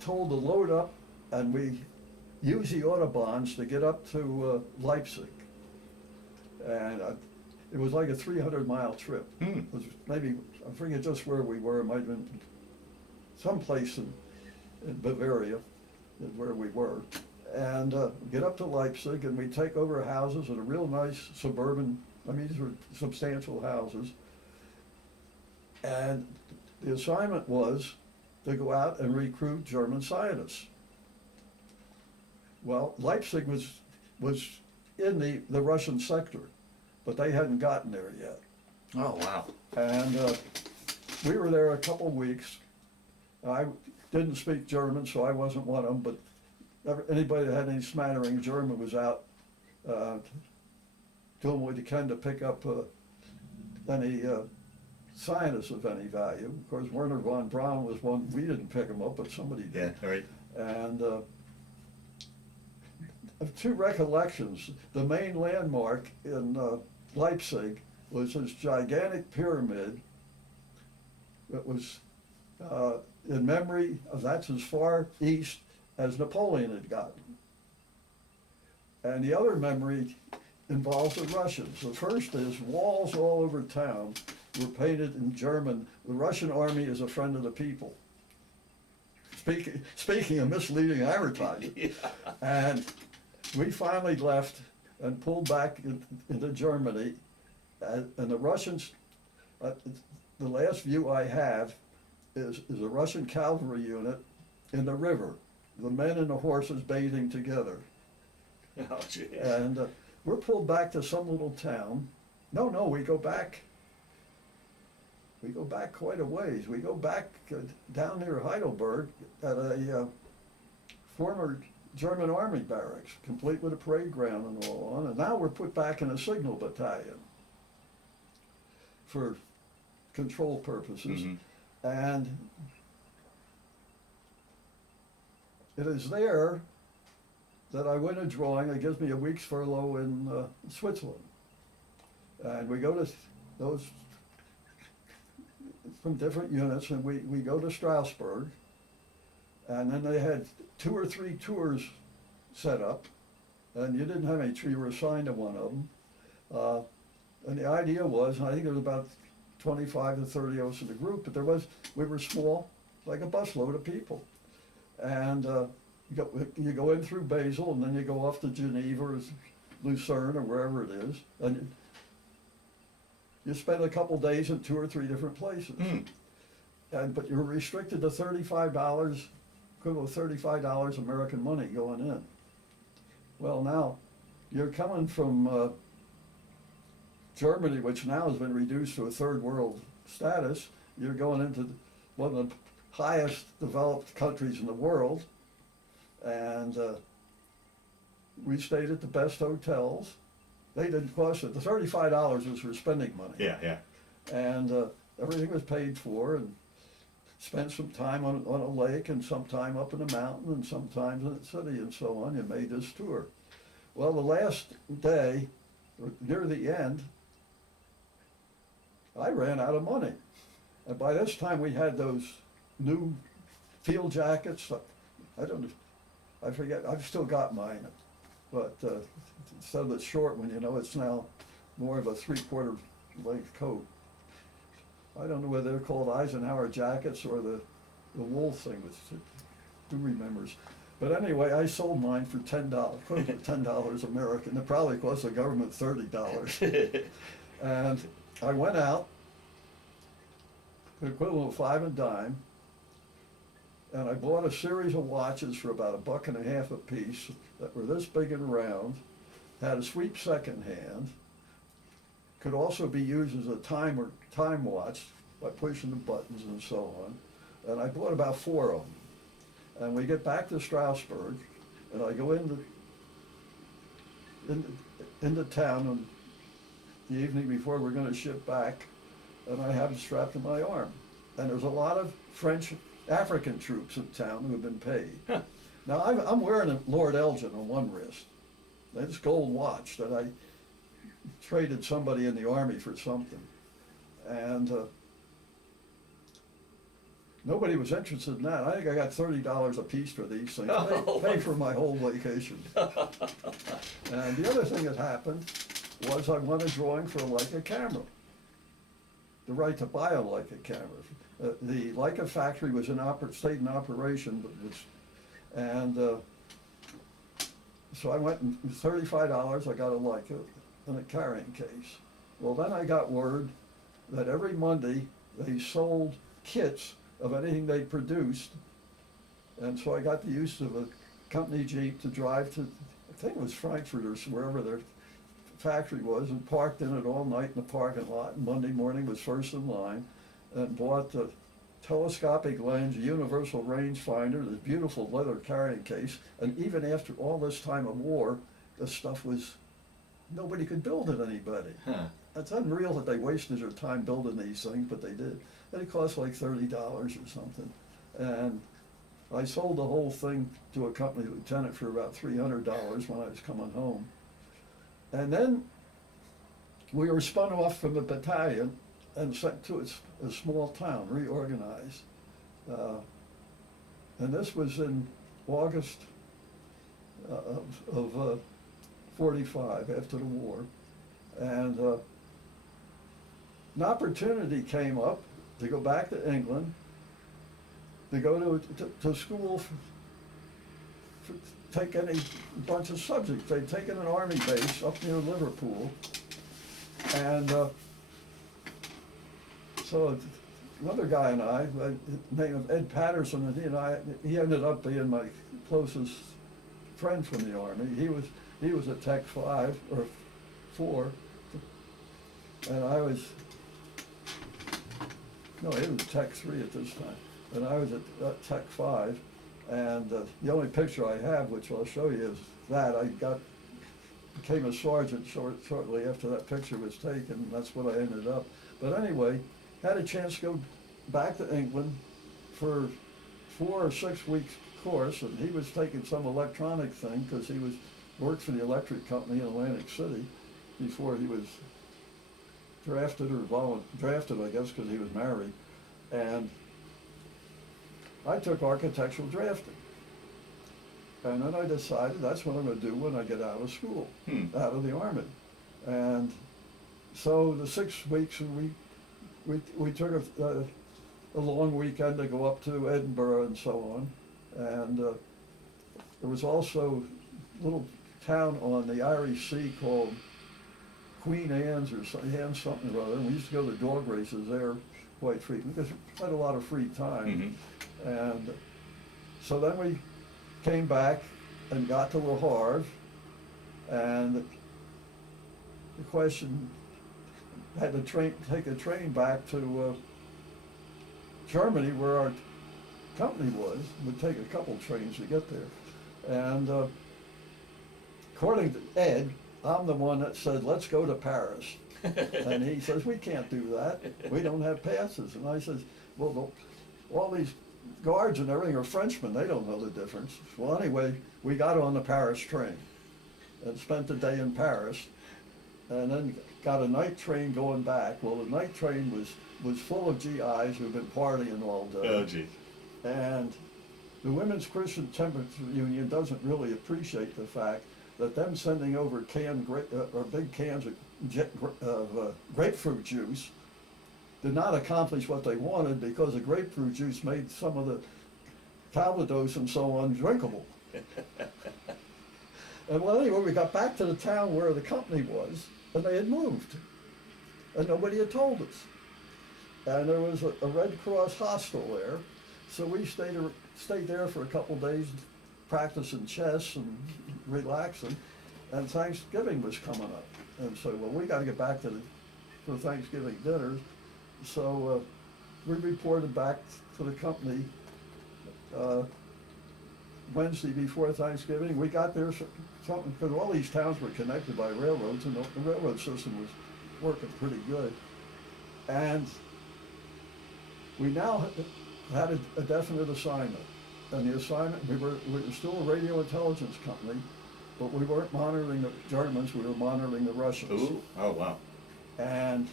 told to load up, and we use the Autobahns to get up to Leipzig. And it was like a 300-mile trip. It was maybe, I forget just where we were. It might have been someplace in Bavaria where we were. And get up to Leipzig, and we take over houses in a real nice suburban, these were substantial houses. And the assignment was to go out and recruit German scientists. Well, Leipzig was in the Russian sector, but they hadn't gotten there yet. Oh, wow. And we were there a couple weeks. I didn't speak German, so I wasn't one of them, but anybody that had any smattering of German was out doing what you can to pick up any scientists of any value. Of course, Werner von Braun was one. We didn't pick him up, but somebody did. Yeah, right. And two recollections. The main landmark in Leipzig was this gigantic pyramid that was in memory of, that's as far east as Napoleon had gotten. And the other memory involves the Russians. The first is walls all over town were painted in German. The Russian army is a friend of the people. Speaking of misleading advertising. Yeah. And we finally left and pulled back into Germany. And the Russians, the last view I have is a Russian cavalry unit in the river. The men and the horses bathing together. Oh, geez. And we're pulled back to some little town. No, we go back. We go back quite a ways. We go back down near Heidelberg at a former German army barracks, complete with a parade ground and all on. And now we're put back in a signal battalion for control purposes. Mm-hmm. And it is there that I win a drawing that gives me a week's furlough in Switzerland. And we go to those from different units, and we go to Strasbourg, and then they had 2 or 3 tours set up, and you didn't have any tree, you were assigned to one of them. And the idea was, and I think there was about 25 to 30 of us in the group, but we were small, like a busload of people. And you go in through Basel, and then you go off to Geneva or Lucerne or wherever it is, and you spend a couple days in 2 or 3 different places. But you're restricted to $35, equivalent of $35 American money going in. Well, now, you're coming from Germany, which now has been reduced to a third world status. You're going into one of the highest developed countries in the world. And we stayed at the best hotels. They didn't cost it. The $35 was for spending money. Yeah. And everything was paid for, and spent some time on a lake and some time up in the mountain and sometimes in the city and so on. You made this tour. Well, the last day, near the end, I ran out of money. And by this time we had those new field jackets. I forget, I've still got mine. But instead of the short one, it's now more of a 3/4 length coat. I don't know whether they're called Eisenhower jackets or the wool thing, who remembers. But anyway, I sold mine for $10, close to $10 American. It probably cost the government $30. And I went out, the equivalent of 5 and dime, and I bought a series of watches for about $1.50 a piece that were this big and round, had a sweep second hand, could also be used as a time watch by pushing the buttons and so on. And I bought about 4 of them. And we get back to Strasbourg, and I go into town on the evening before we're going to ship back, and I have it strapped to my arm. And there's a lot of French African troops in town who have been paid. Huh. Now I'm wearing a Lord Elgin on one wrist. That's gold watch that I traded somebody in the army for something. And nobody was interested in that. I think I got $30 a piece for these things. Pay for my whole vacation. And the other thing that happened was I won a drawing for a Leica camera. The right to buy a Leica camera. The Leica factory was stayed in operation, so I went and $35, I got a Leica and a carrying case. Well, then I got word that every Monday they sold kits of anything they produced, and so I got the use of a company Jeep to drive to, I think it was Frankfurt or wherever their factory was, and parked in it all night in the parking lot, and Monday morning was first in line, and bought the telescopic lens, a universal rangefinder, this beautiful leather carrying case, and even after all this time of war, this stuff nobody could build it anybody. Huh. It's unreal that they wasted their time building these things, but they did. And it cost like $30 or something. And I sold the whole thing to a company lieutenant for about $300 when I was coming home. And then we were spun off from the battalion and sent to a small town, reorganized. And this was in August of 45, after the war. And an opportunity came up to go back to England, to go to school, take any bunch of subjects. They'd taken an army base up near Liverpool. And so another guy and I, name of Ed Patterson, and he ended up being my closest friend from the Army. He was at Tech 5 or 4, and I was, no, he was Tech 3 at this time, and I was at Tech 5, and the only picture I have, which I'll show you, is that I became a sergeant shortly after that picture was taken, and that's what I ended up. But anyway, had a chance to go back to England for 4 or 6 weeks course, and he was taking some electronic thing because he worked for the electric company in Atlantic City before he was drafted, or drafted, I guess, because he was married. And I took architectural drafting. And then I decided that's what I'm going to do when I get out of school, out of the Army. And so the 6 weeks, we took a long weekend to go up to Edinburgh and so on. And there was also a little town on the Irish Sea called Queen Anne's or something or other. And we used to go to dog races there quite frequently because we had a lot of free time. Mm-hmm. And so then we came back and got to Le Havre, and the question, had to take a train back to Germany where our company was. It would take a couple trains to get there. And according to Ed, I'm the one that said, let's go to Paris. And he says, we can't do that. We don't have passes. And I says, well, all these guards and everything are Frenchmen. They don't know the difference. Well, anyway, we got on the Paris train and spent the day in Paris, and then got a night train going back. Well, the night train was full of GIs who've been partying all day. Oh, gee. And the Women's Christian Temperance Union doesn't really appreciate the fact that them sending over big cans of grapefruit juice did not accomplish what they wanted, because the grapefruit juice made some of the Calvados and so on drinkable. And well, anyway, we got back to the town where the company was, and they had moved, and nobody had told us. And there was a Red Cross hostel there, so we stayed there for a couple days, practicing chess and relaxing, and Thanksgiving was coming up. And so, well, we got to get back for Thanksgiving dinners. So we reported back to the company Wednesday before Thanksgiving. We got there something, because all these towns were connected by railroads, and the railroad system was working pretty good. And we now had a definite assignment. And the assignment, we were still a radio intelligence company, but we weren't monitoring the Germans, we were monitoring the Russians. Ooh. Oh, wow. And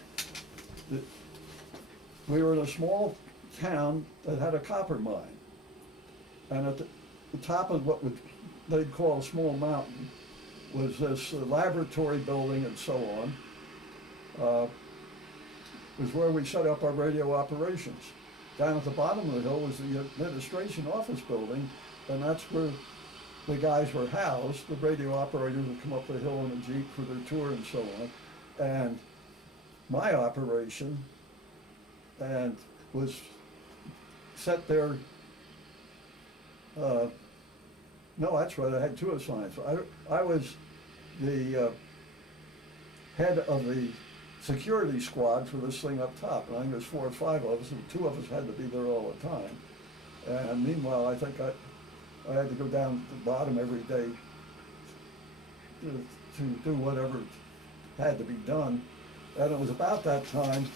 we were in a small town that had a copper mine. And at the top of what they'd call a small mountain was this laboratory building and so on. Was where we set up our radio operations. Down at the bottom of the hill was the administration office building, and that's where the guys were housed. The radio operators would come up the hill in a Jeep for their tour and so on. And my operation was set there. No, that's right, I had 2 assignments. I was the head of the security squad for this thing up top, and I think there's 4 or 5 of us, and 2 of us had to be there all the time. And meanwhile, I think I had to go down to the bottom every day to do whatever had to be done. And it was about that time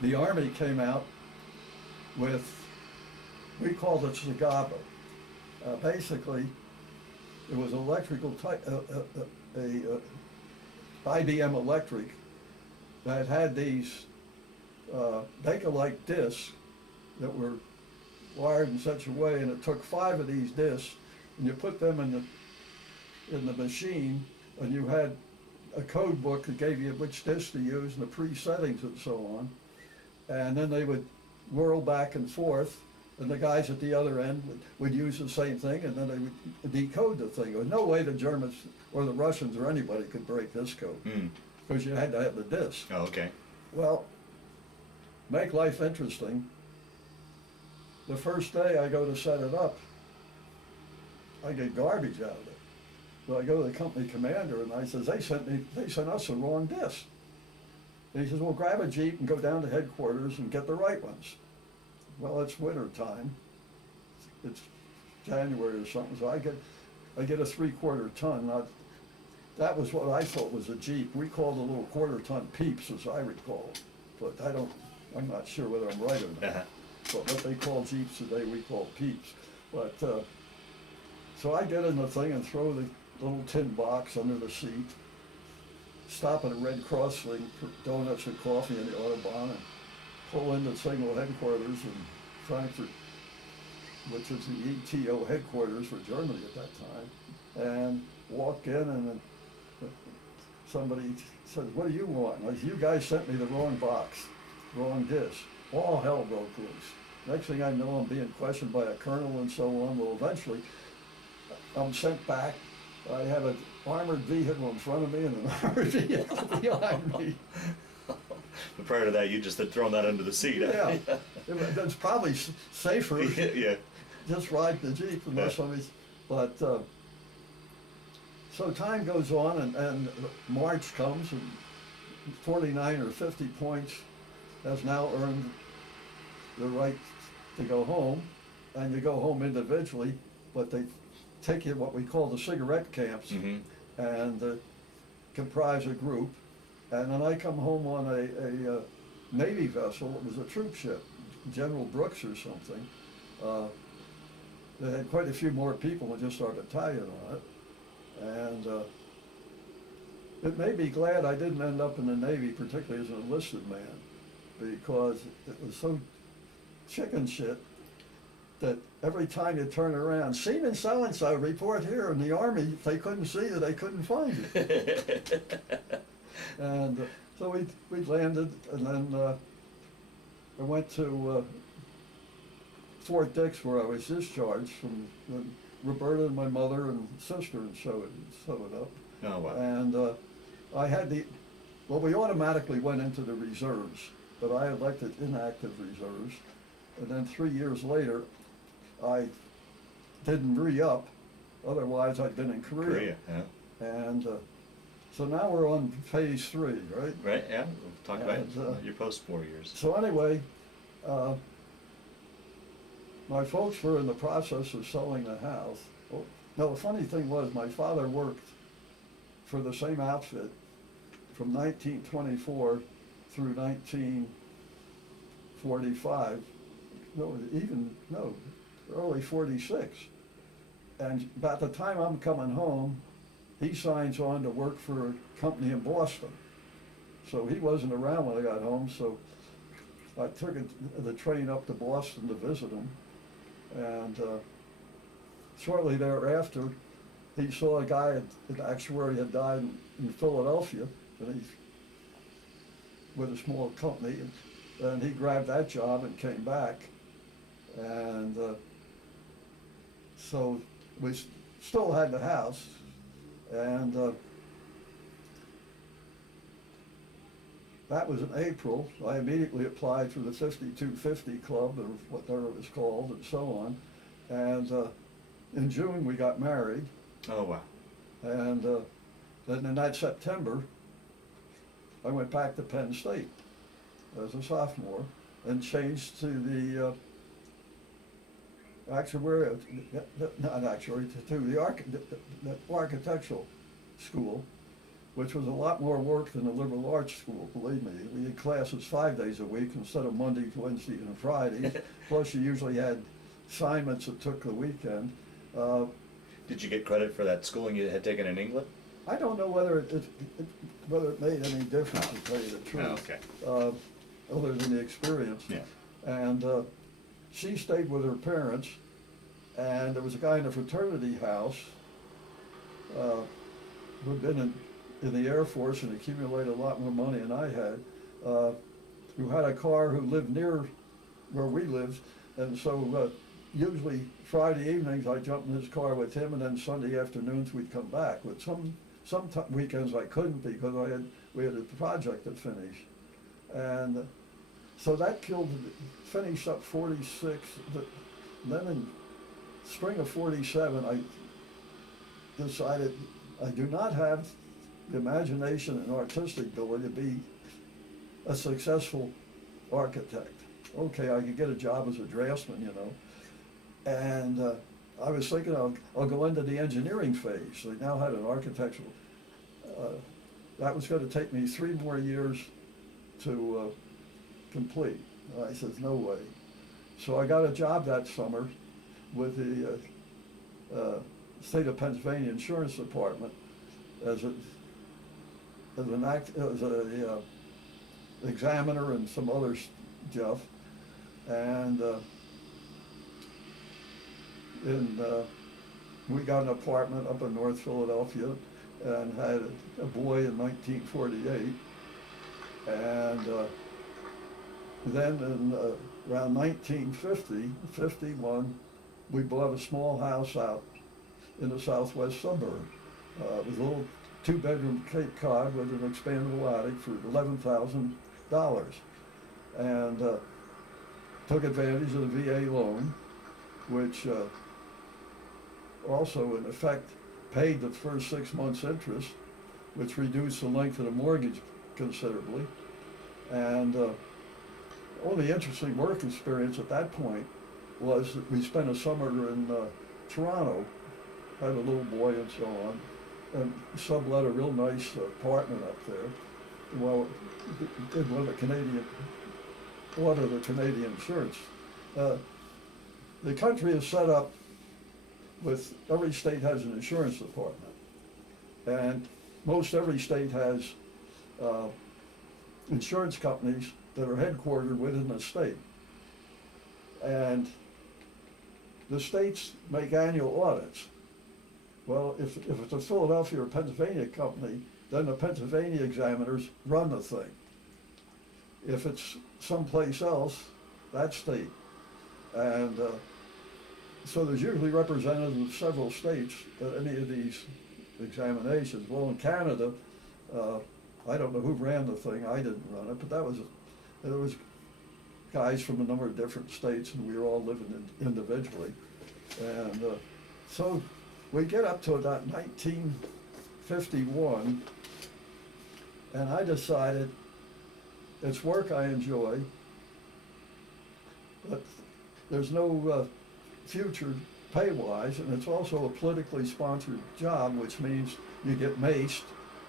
the Army came out with, we called it Zagaba. Basically, it was electrical type, IBM Electric that had these Bakelite discs that were wired in such a way, and it took 5 of these discs, and you put them in the machine, and you had a code book that gave you which disc to use and the pre-settings and so on. And then they would whirl back and forth, and the guys at the other end would use the same thing, and then they would decode the thing. There was no way the Germans or the Russians or anybody could break this code, because you had to have the disc. Oh, okay. Well, make life interesting. The first day I go to set it up, I get garbage out of it. So I go to the company commander and I says, they sent us the wrong disc. And he says, well, grab a Jeep and go down to headquarters and get the right ones. Well, it's winter time. It's January or something, so I get a 3/4 ton. That was what I thought was a Jeep. We called a little 1/4 ton Peeps, as I recall. But I'm not sure whether I'm right or not. But what they call Jeeps today, we call Peeps. But, so I get in the thing and throw the little tin box under the seat, stop at a Red Cross thing for donuts and coffee in the Autobahn, and pull into Signal headquarters in Frankfurt, which is the ETO headquarters for Germany at that time, and walk in, and then somebody said, what do you want? And I said, you guys sent me the wrong box, wrong disc. All hell broke loose. Next thing I know, I'm being questioned by a colonel and so on. Well, eventually, I'm sent back. I have an armored vehicle in front of me and an armored vehicle behind me. But prior to that, you just had thrown that under the seat. Yeah, it's probably safer. Yeah. Just ride the Jeep unless somebody's, but, so time goes on and March comes, and 49 or 50 points has now earned the right to go home, and you go home individually, but they take you what we call the cigarette camps, and comprise a group. And then I come home on a Navy vessel. It was a troop ship, General Brooks or something. They had quite a few more people than just our battalion on it. And it made me glad I didn't end up in the Navy, particularly as an enlisted man, because it was so chicken shit that every time you turn around, Seaman so-and-so, report here. In the Army, if they couldn't see you, they couldn't find you. And so we landed, and then I went to Fort Dix, where I was discharged from Roberta and my mother and sister, and sewed it up. Oh, wow. And I had we automatically went into the reserves, but I elected inactive reserves. And then 3 years later, I didn't re-up, otherwise I'd been in Korea. Yeah. And so now we're on phase 3, right? Right, yeah. We'll talk about your post-war years. So anyway, my folks were in the process of selling the house. Well, no, the funny thing was my father worked for the same outfit from 1924 through 1945. Early 46. And about the time I'm coming home, he signs on to work for a company in Boston. So he wasn't around when I got home, so I took the train up to Boston to visit him. And shortly thereafter, he saw a guy, an actuary had died in Philadelphia, and he's with a small company, and he grabbed that job and came back. And so we still had the house, and that was in April. I immediately applied for the 5250 Club, or whatever it was called, and so on. And in June, we got married. Oh, wow. And then in that September, I went back to Penn State as a sophomore and changed to the the architectural school, which was a lot more work than the liberal arts school, believe me. We had classes 5 days a week instead of Mondays, Wednesdays, and Fridays. Plus you usually had assignments that took the weekend. Did you get credit for that schooling you had taken in England? I don't know whether it made any difference, to tell you the truth. Oh, okay. Other than the experience. Yeah. And she stayed with her parents, and there was a guy in a fraternity house who'd been in the Air Force and accumulated a lot more money than I had, who had a car, who lived near where we lived, and so usually Friday evenings I jumped in his car with him, and then Sunday afternoons we'd come back. But some weekends I couldn't because we had a project to finish, and so that finished up 46. Then in spring of 47, I decided I do not have the imagination and artistic ability to be a successful architect. Okay, I could get a job as a draftsman, you know, and I was thinking I'll go into the engineering phase. They now had an architectural. That was going to take me 3 more years to complete. I said, no way. So I got a job that summer with the State of Pennsylvania Insurance Department as a examiner and some other stuff, and we got an apartment up in North Philadelphia and had a boy in 1948, and then in around 1951, we bought a small house out in the southwest suburb. It was a little 2-bedroom Cape Cod with an expandable attic for $11,000, and took advantage of the VA loan, which also in effect paid the first 6 months interest, which reduced the length of the mortgage considerably. And only interesting work experience at that point was that we spent a summer in Toronto, had a little boy and so on, and sublet a real nice apartment up there. Well, did one of the Canadian insurance. The country is set up with, every state has an insurance department, and most every state has insurance companies that are headquartered within the state. And the states make annual audits. Well, if it's a Philadelphia or Pennsylvania company, then the Pennsylvania examiners run the thing. If it's someplace else, that's state. And so there's usually representatives of several states at any of these examinations. Well, in Canada, I don't know who ran the thing, I didn't run it, but there was guys from a number of different states, and we were all living individually. And so we get up to about 1951, and I decided it's work I enjoy, but there's no future pay-wise, and it's also a politically sponsored job, which means you get maced,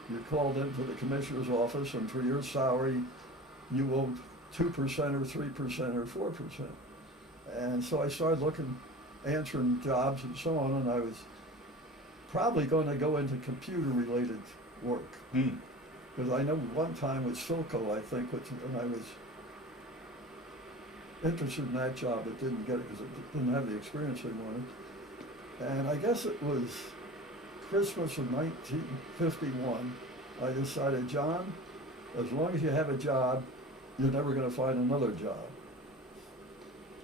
you're called into the commissioner's office, and for your salary, you owe 2% or 3% or 4%. And so I started answering jobs and so on, and I was probably going to go into computer-related work. Because I know one time with Silco, I think, and I was interested in that job, but didn't get it because it didn't have the experience I wanted. And I guess it was Christmas of 1951, I decided, John, as long as you have a job, you're never going to find another job.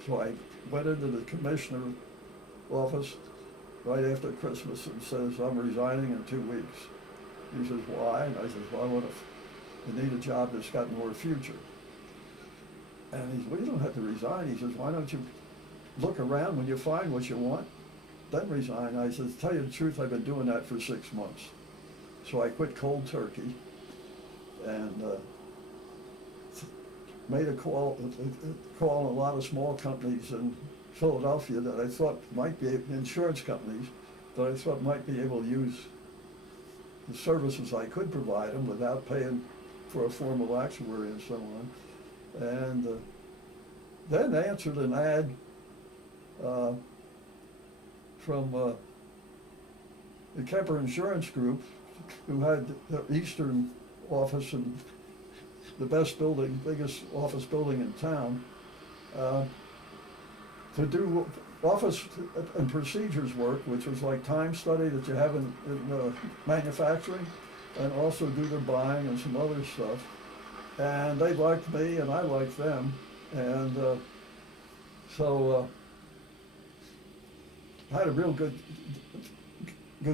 So I went into the commissioner's office right after Christmas and says, I'm resigning in 2 weeks. He says, why? And I said, well, I need a job that's got more future. And he said, well, you don't have to resign. He says, why don't you look around, when you find what you want, then resign. I said, to tell you the truth, I've been doing that for 6 months. So I quit cold turkey and made a call on a lot of small companies in Philadelphia that I thought might be insurance companies that I thought might be able to use the services I could provide them without paying for a formal actuary and so on. And then answered an ad from the Kemper Insurance Group, who had the Eastern office and the best building, biggest office building in town. to do office and procedures work, which was like time study that you have in manufacturing, and also do their buying and some other stuff. And they liked me and I liked them, and so I had a real good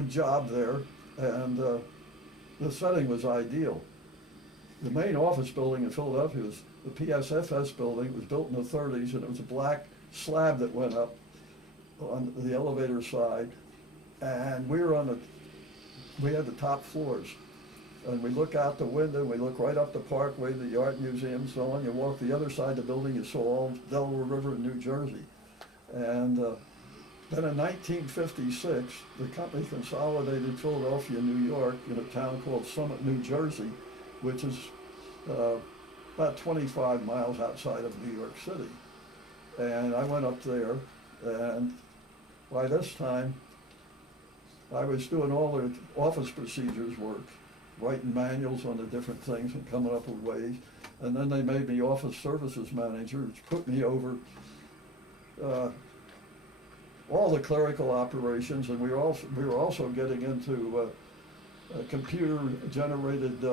job there, and the setting was ideal. The main office building in Philadelphia was the PSFS building. It was built in the 30s, and it was a black slab that went up on the elevator side, and we had the top floors, and we look out the window, we look right up the Parkway, the Art Museum, and so on. You walk the other side of the building, you saw all Delaware River in New Jersey. And then in 1956, the company consolidated Philadelphia, New York, in a town called Summit, New Jersey, which is about 25 miles outside of New York City. And I went up there, and by this time, I was doing all the office procedures work, writing manuals on the different things and coming up with ways. And then they made me office services manager, which put me over all the clerical operations, and we were also getting into computer-generated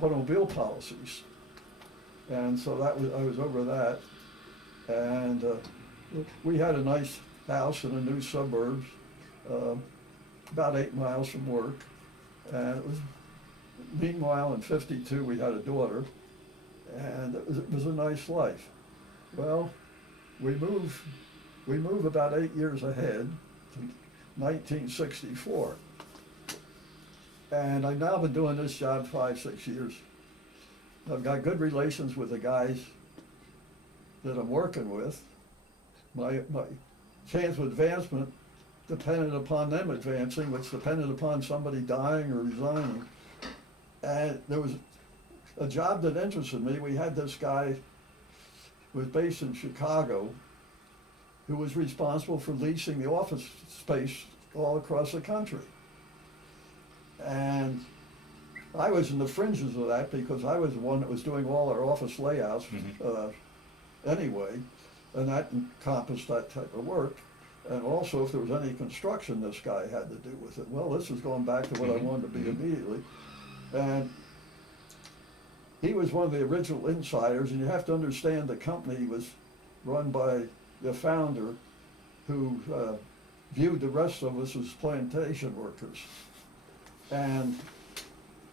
automobile policies. And so I was over that, and we had a nice house in a new suburbs, about 8 miles from work, and it was. Meanwhile, in '52, we had a daughter, and it was a nice life. Well, we move about 8 years ahead to 1964, and I've now been doing this job 5-6 years. I've got good relations with the guys that I'm working with. My chance of advancement depended upon them advancing, which depended upon somebody dying or resigning. And there was a job that interested me. We had this guy who was based in Chicago, who was responsible for leasing the office space all across the country. And I was in the fringes of that because I was the one that was doing all our office layouts anyway, and that encompassed that type of work. And also, if there was any construction, this guy had to do with it. Well, this is going back to what I wanted to be immediately. And he was one of the original insiders, and you have to understand the company was run by the founder who viewed the rest of us as plantation workers. And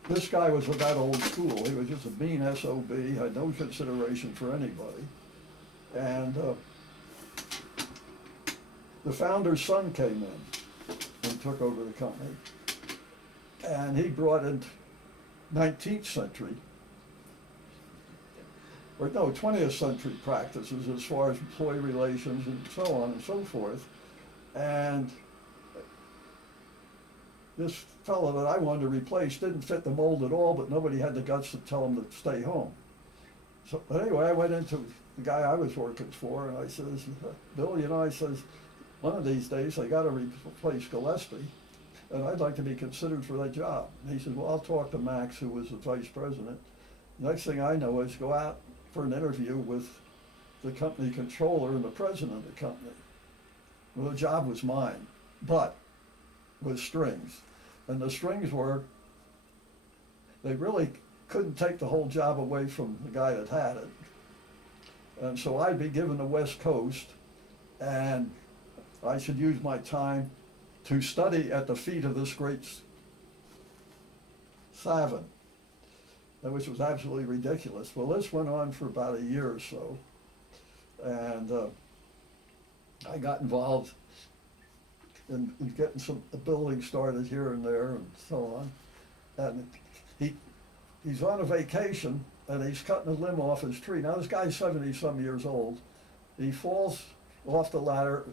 this guy was of that old school. He was just a mean SOB, had no consideration for anybody. And the founder's son came in and took over the company. And he brought in 19th century, or no, 20th century practices as far as employee relations and so on and so forth. And this fellow that I wanted to replace didn't fit the mold at all, but nobody had the guts to tell him to stay home. So, but anyway, I went into the guy I was working for, and I says, Bill, you know, I says, one of these days I got to replace Gillespie, and I'd like to be considered for that job. And he said, well, I'll talk to Max, who was the vice president. Next thing I know is go out for an interview with the company controller and the president of the company. Well, the job was mine, but with strings. And the strings were, they really couldn't take the whole job away from the guy that had it. And so I'd be given the West Coast, and I should use my time to study at the feet of this great savant, which was absolutely ridiculous. Well, this went on for about a year or so, and I got involved in getting some building started here and there and so on. And he's on a vacation, and he's cutting a limb off his tree. Now this guy's 70-some years old. He falls off the ladder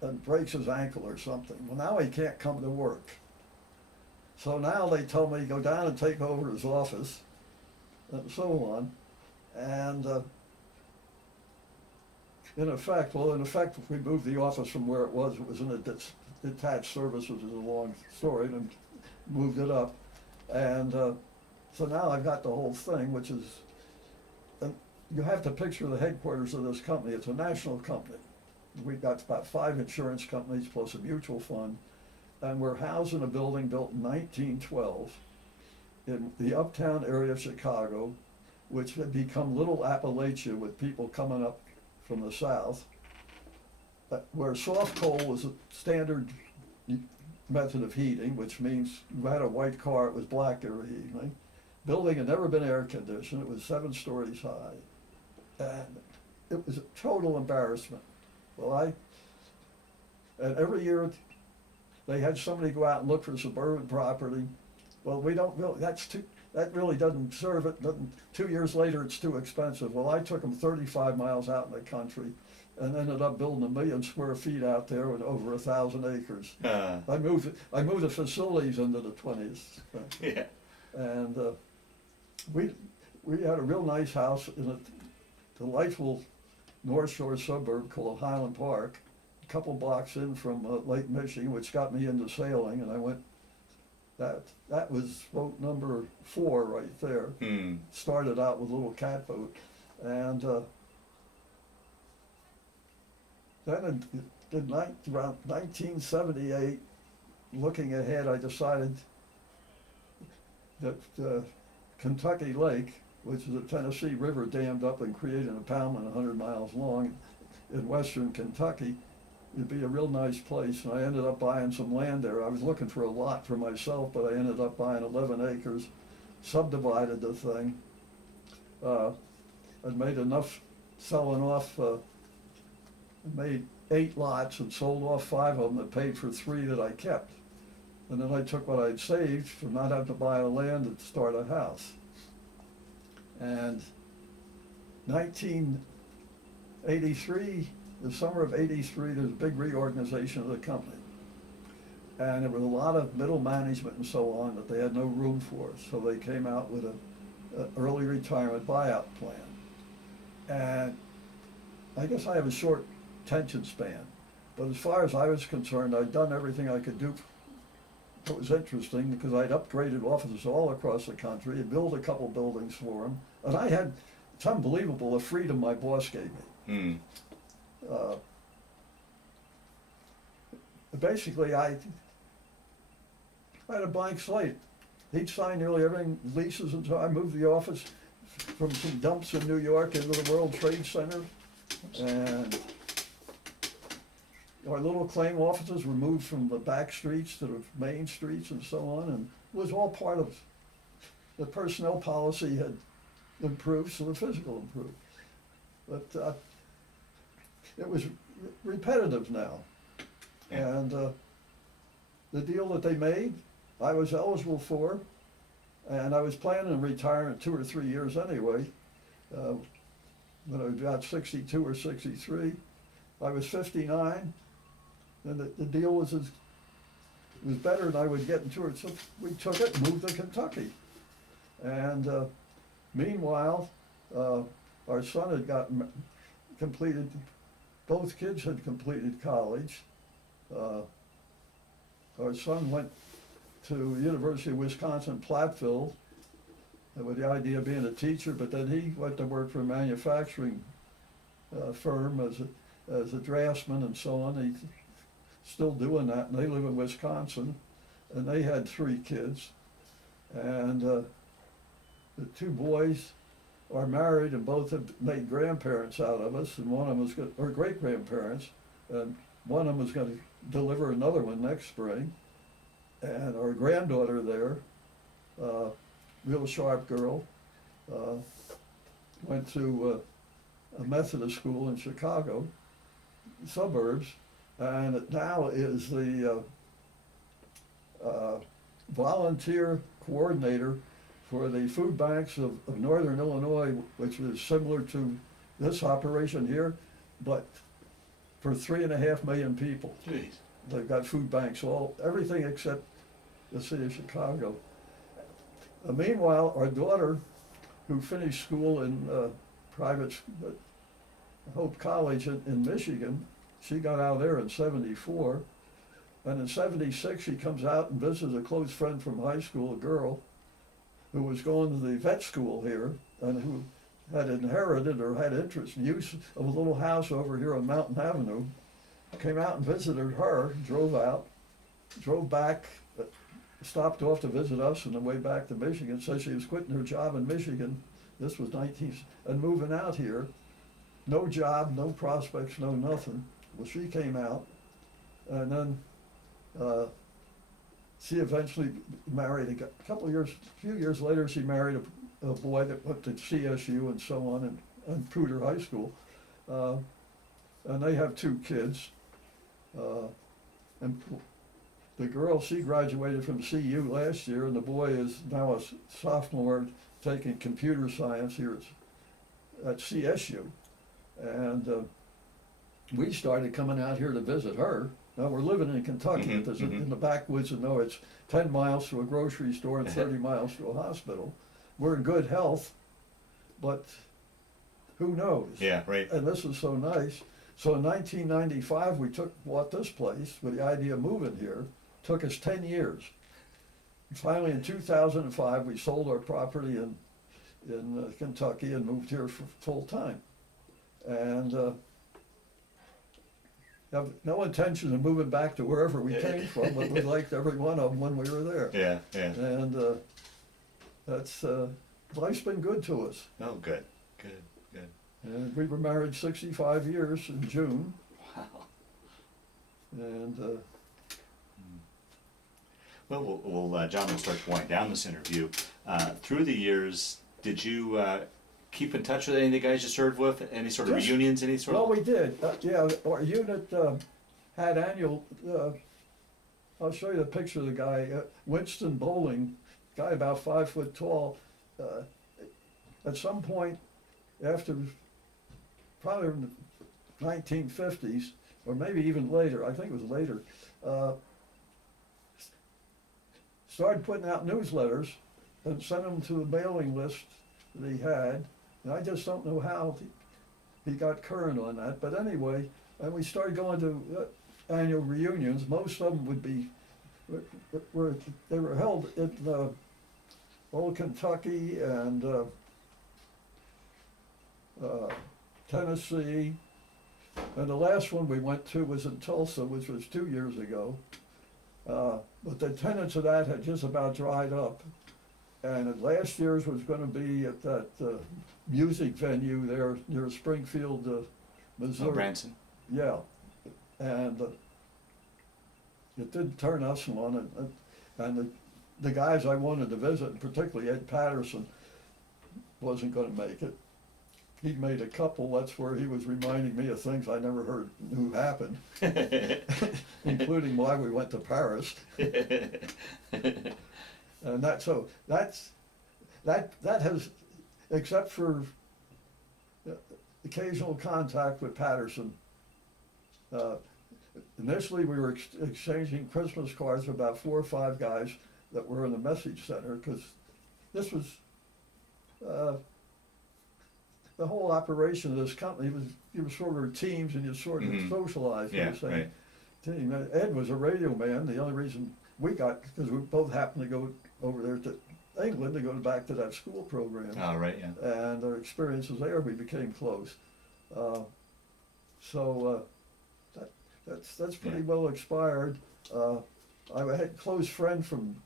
and breaks his ankle or something. Well, now he can't come to work. So now they told me to go down and take over his office and so on. And in effect, we moved the office from where it was in a detached service, which is a long story, and moved it up. And so now I've got the whole thing, which is, and you have to picture the headquarters of this company. It's a national company. We've got about 5 insurance companies plus a mutual fund, and we're housed in a building built in 1912 in the uptown area of Chicago, which had become Little Appalachia with people coming up from the south, where soft coal was a standard method of heating, which means you had a white car, it was black air heating. Building had never been air conditioned, it was 7 stories high, and it was a total embarrassment. Well, and every year they had somebody go out and look for suburban property. Well, we don't really, that really doesn't serve it. 2 years later, it's too expensive. Well, I took them 35 miles out in the country and ended up building 1 million square feet out there with over 1,000 acres. I moved the facilities into the 20s. Yeah. And we had a real nice house in a delightful North Shore suburb called Highland Park, a couple blocks in from Lake Michigan, which got me into sailing, and I went. That was boat number 4 right there. Started out with a little catboat, and then around 1978, looking ahead, I decided that Kentucky Lake, which is a Tennessee River dammed up and created an impoundment 100 miles long in western Kentucky, it'd be a real nice place. And I ended up buying some land there. I was looking for a lot for myself, but I ended up buying 11 acres, subdivided the thing. I'd made enough selling off, made 8 lots and sold off 5 of them that paid for 3 that I kept. And then I took what I'd saved from not having to buy the land and start a house. And 1983, the summer of '83, there's a big reorganization of the company. And there was a lot of middle management and so on that they had no room for. So they came out with an early retirement buyout plan. And I guess I have a short attention span. But as far as I was concerned, I'd done everything I could do. It was interesting because I'd upgraded offices all across the country, I'd built a couple buildings for them, and it's unbelievable the freedom my boss gave me. Basically, I had a blank slate. He'd signed nearly everything, leases, and so I moved the office from some dumps in New York into the World Trade Center, and our little claim offices were moved from the back streets to the main streets and so on, and it was all part of the personnel policy had improved, so the physical improved. But it was repetitive now. And the deal that they made, I was eligible for, and I was planning on retiring in 2 or 3 years anyway. When I was about 62 or 63, I was 59. And the deal was better than I would get into it, so we took it and moved to Kentucky. And meanwhile, our son had completed, both kids had completed college. Our son went to University of Wisconsin-Platteville with the idea of being a teacher, but then he went to work for a manufacturing firm as a draftsman and so on. He's still doing that, and they live in Wisconsin, and they had 3 kids. And the 2 boys are married, and both have made grandparents out of us, and one of them was or great-grandparents, and one of them was going to deliver another one next spring. And our granddaughter there, real sharp girl, went to a Methodist school in Chicago, suburbs, and now is the volunteer coordinator for the food banks of Northern Illinois, which is similar to this operation here, but for 3.5 million people. Jeez. They've got food banks, everything except the city of Chicago. Meanwhile, our daughter, who finished school in private Hope College in Michigan, she got out of there in '74, and in '76 she comes out and visits a close friend from high school, a girl who was going to the vet school here, and who had inherited or had interest in use of a little house over here on Mountain Avenue. Came out and visited her, drove out, drove back, stopped off to visit us on the way back to Michigan, said she was quitting her job in Michigan. This was 19, and moving out here. No job, no prospects, no nothing. Well, she came out, and then she eventually married a couple of years, a few years later, she married a boy that went to CSU and so on, and Pruder High School. And they have 2 kids. And the girl, she graduated from CU last year, and the boy is now a sophomore taking computer science here at CSU. And we started coming out here to visit her. Now we're living in Kentucky, in the backwoods of nowhere. It's 10 miles to a grocery store and 30 miles to a hospital. We're in good health, but who knows? Yeah, right. And this is so nice. So in 1995, we bought this place with the idea of moving here. Took us 10 years. Finally, in 2005, we sold our property in Kentucky and moved here for full time. And have no intention of moving back to wherever we came from, but we liked every one of them when we were there. Yeah, yeah. And that's life's been good to us. Oh, good, good, good. And we were married 65 years in June. Wow. And Well, John, we'll start to wind down this interview. Through the years, did you keep in touch with any of the guys you served with? Any sort of reunions? Any sort well, of? we did. Yeah, our unit had annual. I'll show you the picture of the guy, Winston Bowling, guy about 5 foot tall. At some point, after probably in the 1950s, or maybe even later, I think it was later, started putting out newsletters and sent them to the mailing list that he had. And I just don't know how he got current on that. But anyway, and we started going to annual reunions. Most of them would be, they were held in old Kentucky and Tennessee. And the last one we went to was in Tulsa, which was 2 years ago. But the attendance of that had just about dried up. And last year's was going to be at that music venue there near Springfield, Missouri. Oh, Branson. Yeah. And it didn't turn us on. And the guys I wanted to visit, and particularly Ed Patterson, wasn't going to make it. He'd made a couple. That's where he was reminding me of things I never knew happened, including why we went to Paris. And that has, except for occasional contact with Patterson. Initially, we were exchanging Christmas cards with about 4 or 5 guys that were in the message center, because this was the whole operation of this company was, you were sort of teams and you sort of socialized. Yeah, right. Team. Ed was a radio man. The only reason we got, because we both happened to go over there to England to go back to that school program. Oh, right, yeah. And our experiences there, we became close. That's pretty well expired. I had a close friend from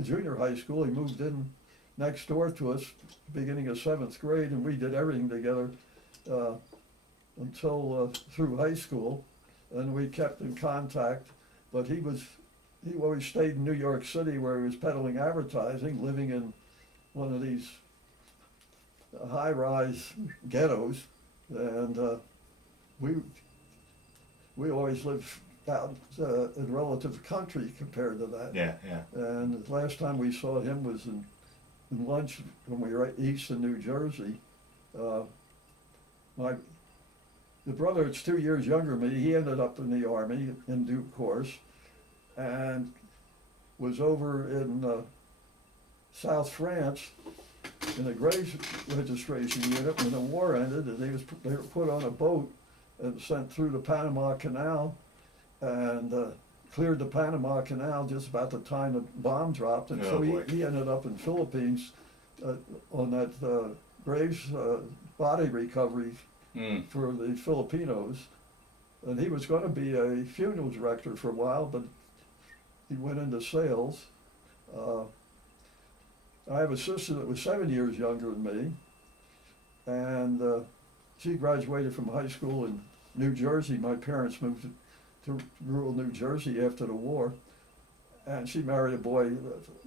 junior high school. He moved in next door to us, beginning of 7th grade, and we did everything together until through high school, and we kept in contact. But he always stayed in New York City, where he was peddling advertising, living in one of these high-rise ghettos, and we always lived out in relative country compared to that. Yeah, yeah. And the last time we saw him was in lunch when we were east in New Jersey. The brother that's 2 years younger than me, he ended up in the Army in due course, and was over in South France in a graves registration unit when the war ended, and they were put on a boat and sent through the Panama Canal, and cleared the Panama Canal just about the time the bomb dropped, and so he ended up in Philippines on that graves body recovery Mm. for the Filipinos, and he was going to be a funeral director for a while, but he went into sales. Uh, I have a sister that was 7 years younger than me, and she graduated from high school in New Jersey. My parents moved to rural New Jersey after the war, and she married a boy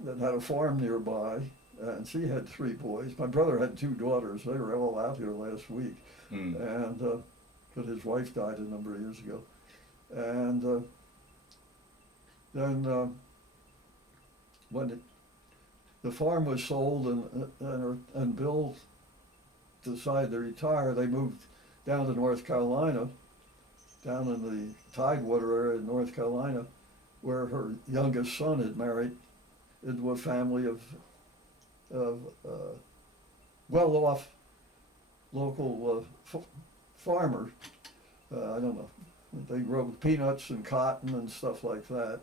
that had a farm nearby, and she had 3 boys. My brother had 2 daughters. They were all out here last week, Mm. and but his wife died a number of years ago. And then when the farm was sold and Bill decided to retire, they moved down to North Carolina, down in the Tidewater area in North Carolina, where her youngest son had married into a family of well-off local farmers. I don't know. They grow peanuts and cotton and stuff like that,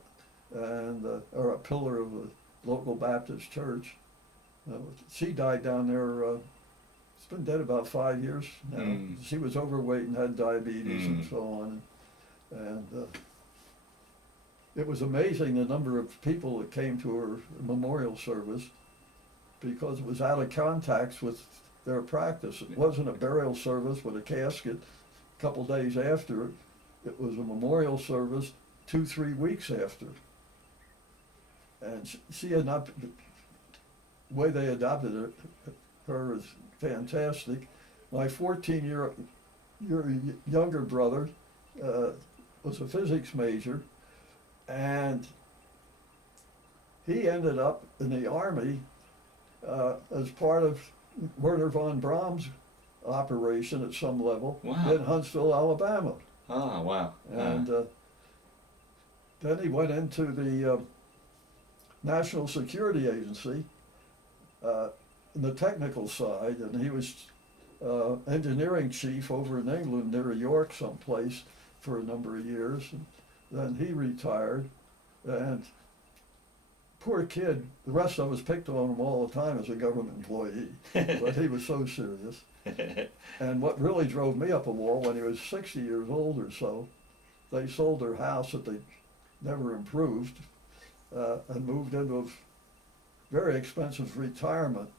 and are a pillar of the local Baptist church. She died down there. It's been dead about 5 years now. Mm. She was overweight and had diabetes and Mm. so on. And it was amazing the number of people that came to her memorial service, because it was out of context with their practice. It wasn't a burial service with a casket a couple days after. It was a memorial service 2-3 weeks after. And she had not, the way they adopted her is fantastic. My 14-year younger brother was a physics major, and he ended up in the Army as part of Werner von Braun's operation at some level. Wow. In Huntsville, Alabama. Oh, wow. And then he went into the National Security Agency in the technical side, and he was engineering chief over in England near York someplace for a number of years. And then he retired, and poor kid, the rest of us picked on him all the time as a government employee, but he was so serious. And what really drove me up a wall, when he was 60 years old or so, they sold their house that they never improved and moved into a very expensive retirement,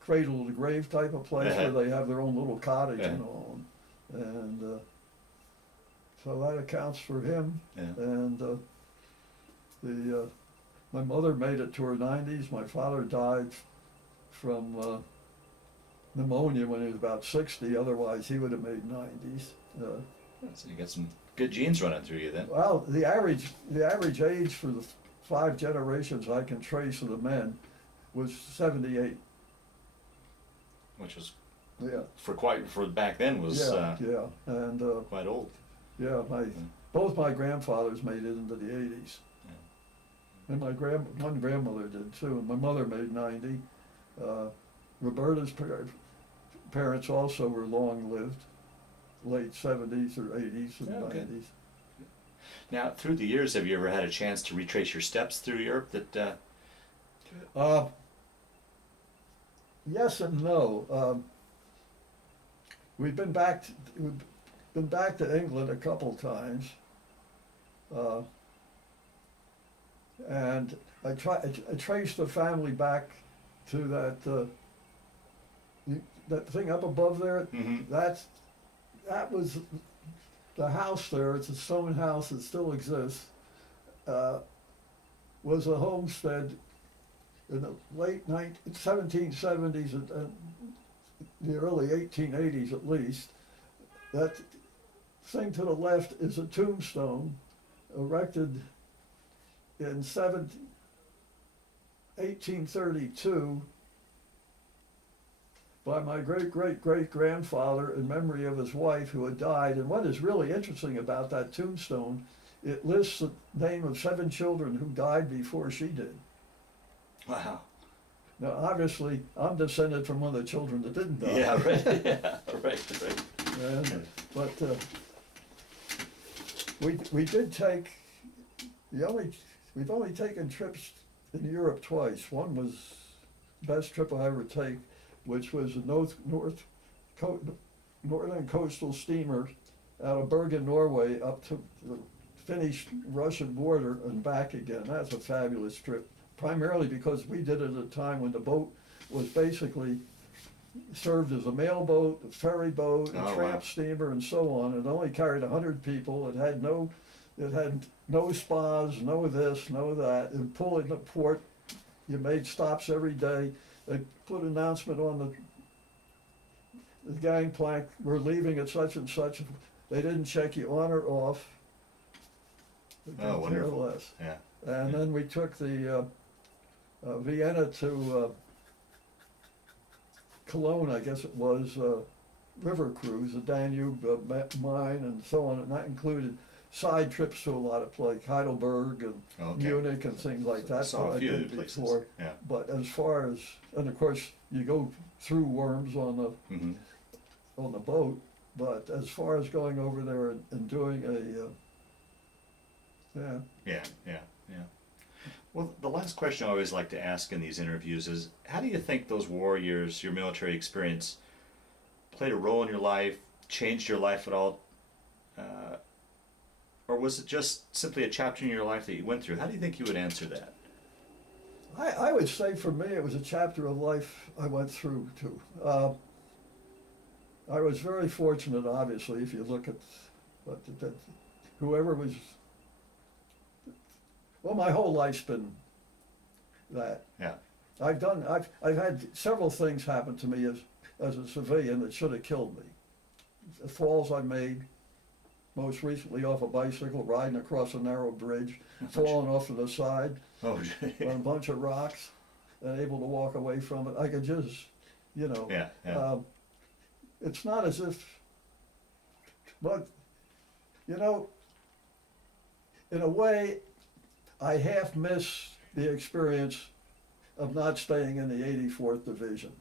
cradle to grave type of place where they have their own little cottage and all. And so that accounts for him. Yeah. And my mother made it to her 90s. My father died from pneumonia when he was about 60. Otherwise, he would have made 90s. So you got some good genes running through you then. Well, the average age for the 5 generations I can trace of the men was 78. Which was Yeah. for back then was Yeah, and quite old. yeah, both my grandfathers made it into the 80s. And my one grandmother did too, and my mother made 90. Roberta's parents also were long-lived, late 70s or 80s and Okay. 90s. Now, through the years, have you ever had a chance to retrace your steps through Europe? Yes and no. We've been back to England a couple times, and I traced the family back to that thing up above there. Mm-hmm. That was the house there. It's a stone house that still exists. Was a homestead in the late 1770s and the early 1880s at least. That thing to the left is a tombstone erected in 1832 by my great-great-great-grandfather in memory of his wife who had died. And what is really interesting about that tombstone, it lists the name of 7 children who died before she did. Wow. Now, obviously, I'm descended from one of the children that didn't die. Yeah, right. Yeah, right. But we did take we've only taken trips in Europe twice. One was the best trip I ever take. which was a northern coastal steamer out of Bergen, Norway, up to the Finnish Russian border and back again. That's a fabulous trip, primarily because we did it at a time when the boat was basically served as a mail boat, a ferry boat, a tramp steamer, and so on. It only carried 100 people. It had no spas, no this, no that. And pull in the port. You made stops every day. They put an announcement on the gangplank, we're leaving at such and such. They didn't check you on or off. Oh, wonderful. Less. Yeah. And then we took the Vienna to Cologne, I guess it was, river cruise, the Danube mine and so on, and that included side trips to a lot of places, Heidelberg and Munich and things like that. Saw a few of the places. Before. Yeah. But as far as, and of course, you go through Worms on the boat, but as far as going over there and doing Yeah. Well, the last question I always like to ask in these interviews is, how do you think those war years, your military experience, played a role in your life, changed your life at all? Or was it just simply a chapter in your life that you went through? How do you think you would answer that? I would say for me it was a chapter of life I went through too. I was very fortunate, obviously, if you look at whoever was, well, my whole life's been that. Yeah. I've had several things happen to me as a civilian that should have killed me. The falls I made, most recently off a bicycle, riding across a narrow bridge, falling off to the side on a bunch of rocks, and able to walk away from it. I could just, it's not as if, but, in a way, I half miss the experience of not staying in the 84th Division.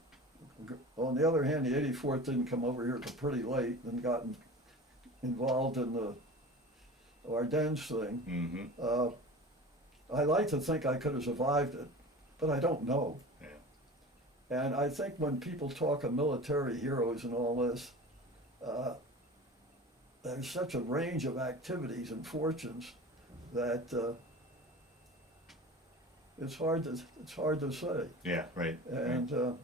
On the other hand, the 84th didn't come over here till pretty late and got involved in the Ardennes thing. I like to think I could have survived it, but I don't know. Yeah. And I think when people talk of military heroes and all this, there's such a range of activities and fortunes that it's hard to say. Yeah, right. And the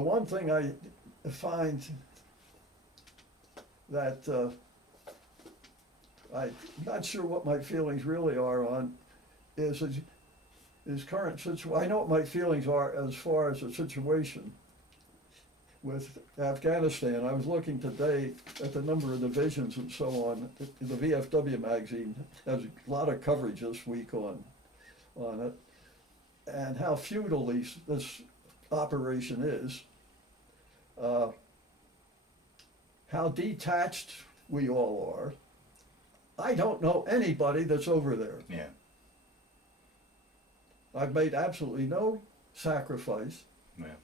one thing I find that I'm not sure what my feelings really are on is current situation. I know what my feelings are as far as the situation with Afghanistan. I was looking today at the number of divisions and so on. The VFW magazine has a lot of coverage this week on it, and how futile this operation is, how detached we all are. I don't know anybody that's over there. Yeah. I've made absolutely no sacrifice. Yeah.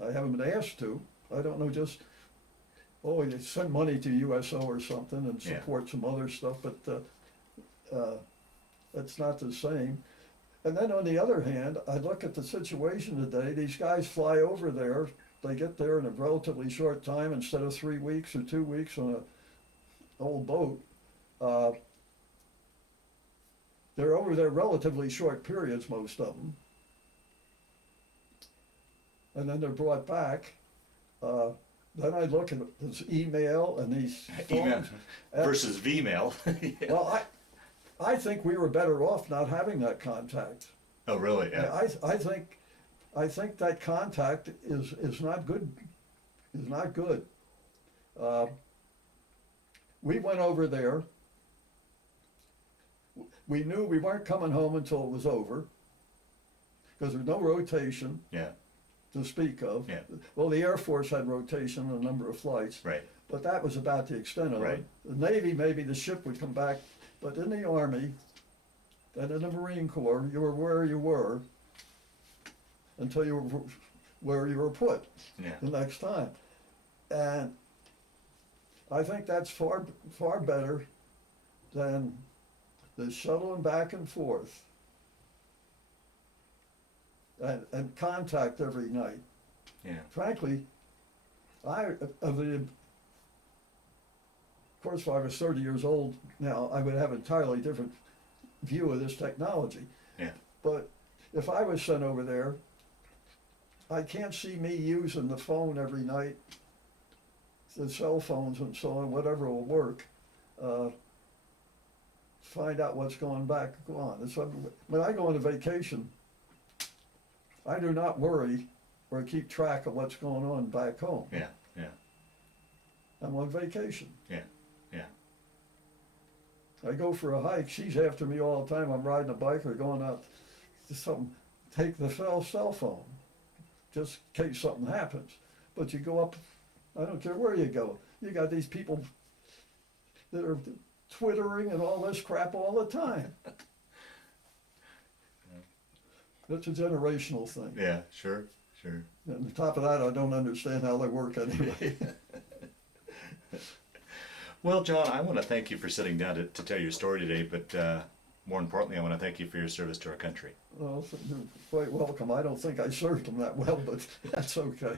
I haven't been asked to. I don't know, just, you send money to USO or something and support some other stuff, but that's not the same. And then on the other hand, I look at the situation today. These guys fly over there. They get there in a relatively short time instead of 3 weeks or 2 weeks on an old boat. They're over there relatively short periods, most of them. And then they're brought back. Then I look at this email and these email phones. versus V-mail. Yeah. Well, I think we were better off not having that contact. Oh, really? Yeah. I think that contact is not good. Is not good. We went over there. We knew we weren't coming home until it was over, because there's no rotation. Yeah. To speak of. Yeah. Well, the Air Force had rotation on a number of flights. Right. But that was about the extent of it. The Navy, maybe the ship would come back, but in the Army and in the Marine Corps, you were where you were until you were where you were put the next time. And I think that's far better than the shuttling back and forth and contact every night. Yeah. Frankly, of course, if I was 30 years old now, I would have an entirely different view of this technology. Yeah. But if I was sent over there, I can't see me using the phone every night, the cell phones and so on, whatever will work. Find out what's going back on. When I go on a vacation, I do not worry or keep track of what's going on back home. Yeah. Yeah. I'm on vacation. Yeah. Yeah. I go for a hike, she's after me all the time. I'm riding a bike or going out to something, take the cell phone, just in case something happens. But you go up, I don't care where you go, you got these people that are twittering and all this crap all the time. That's a generational thing. Yeah, sure. Sure. And on top of that, I don't understand how they work anyway. Well, John, I want to thank you for sitting down to tell your story today, but more importantly, I want to thank you for your service to our country. Well, you're quite welcome. I don't think I served them that well, but that's okay.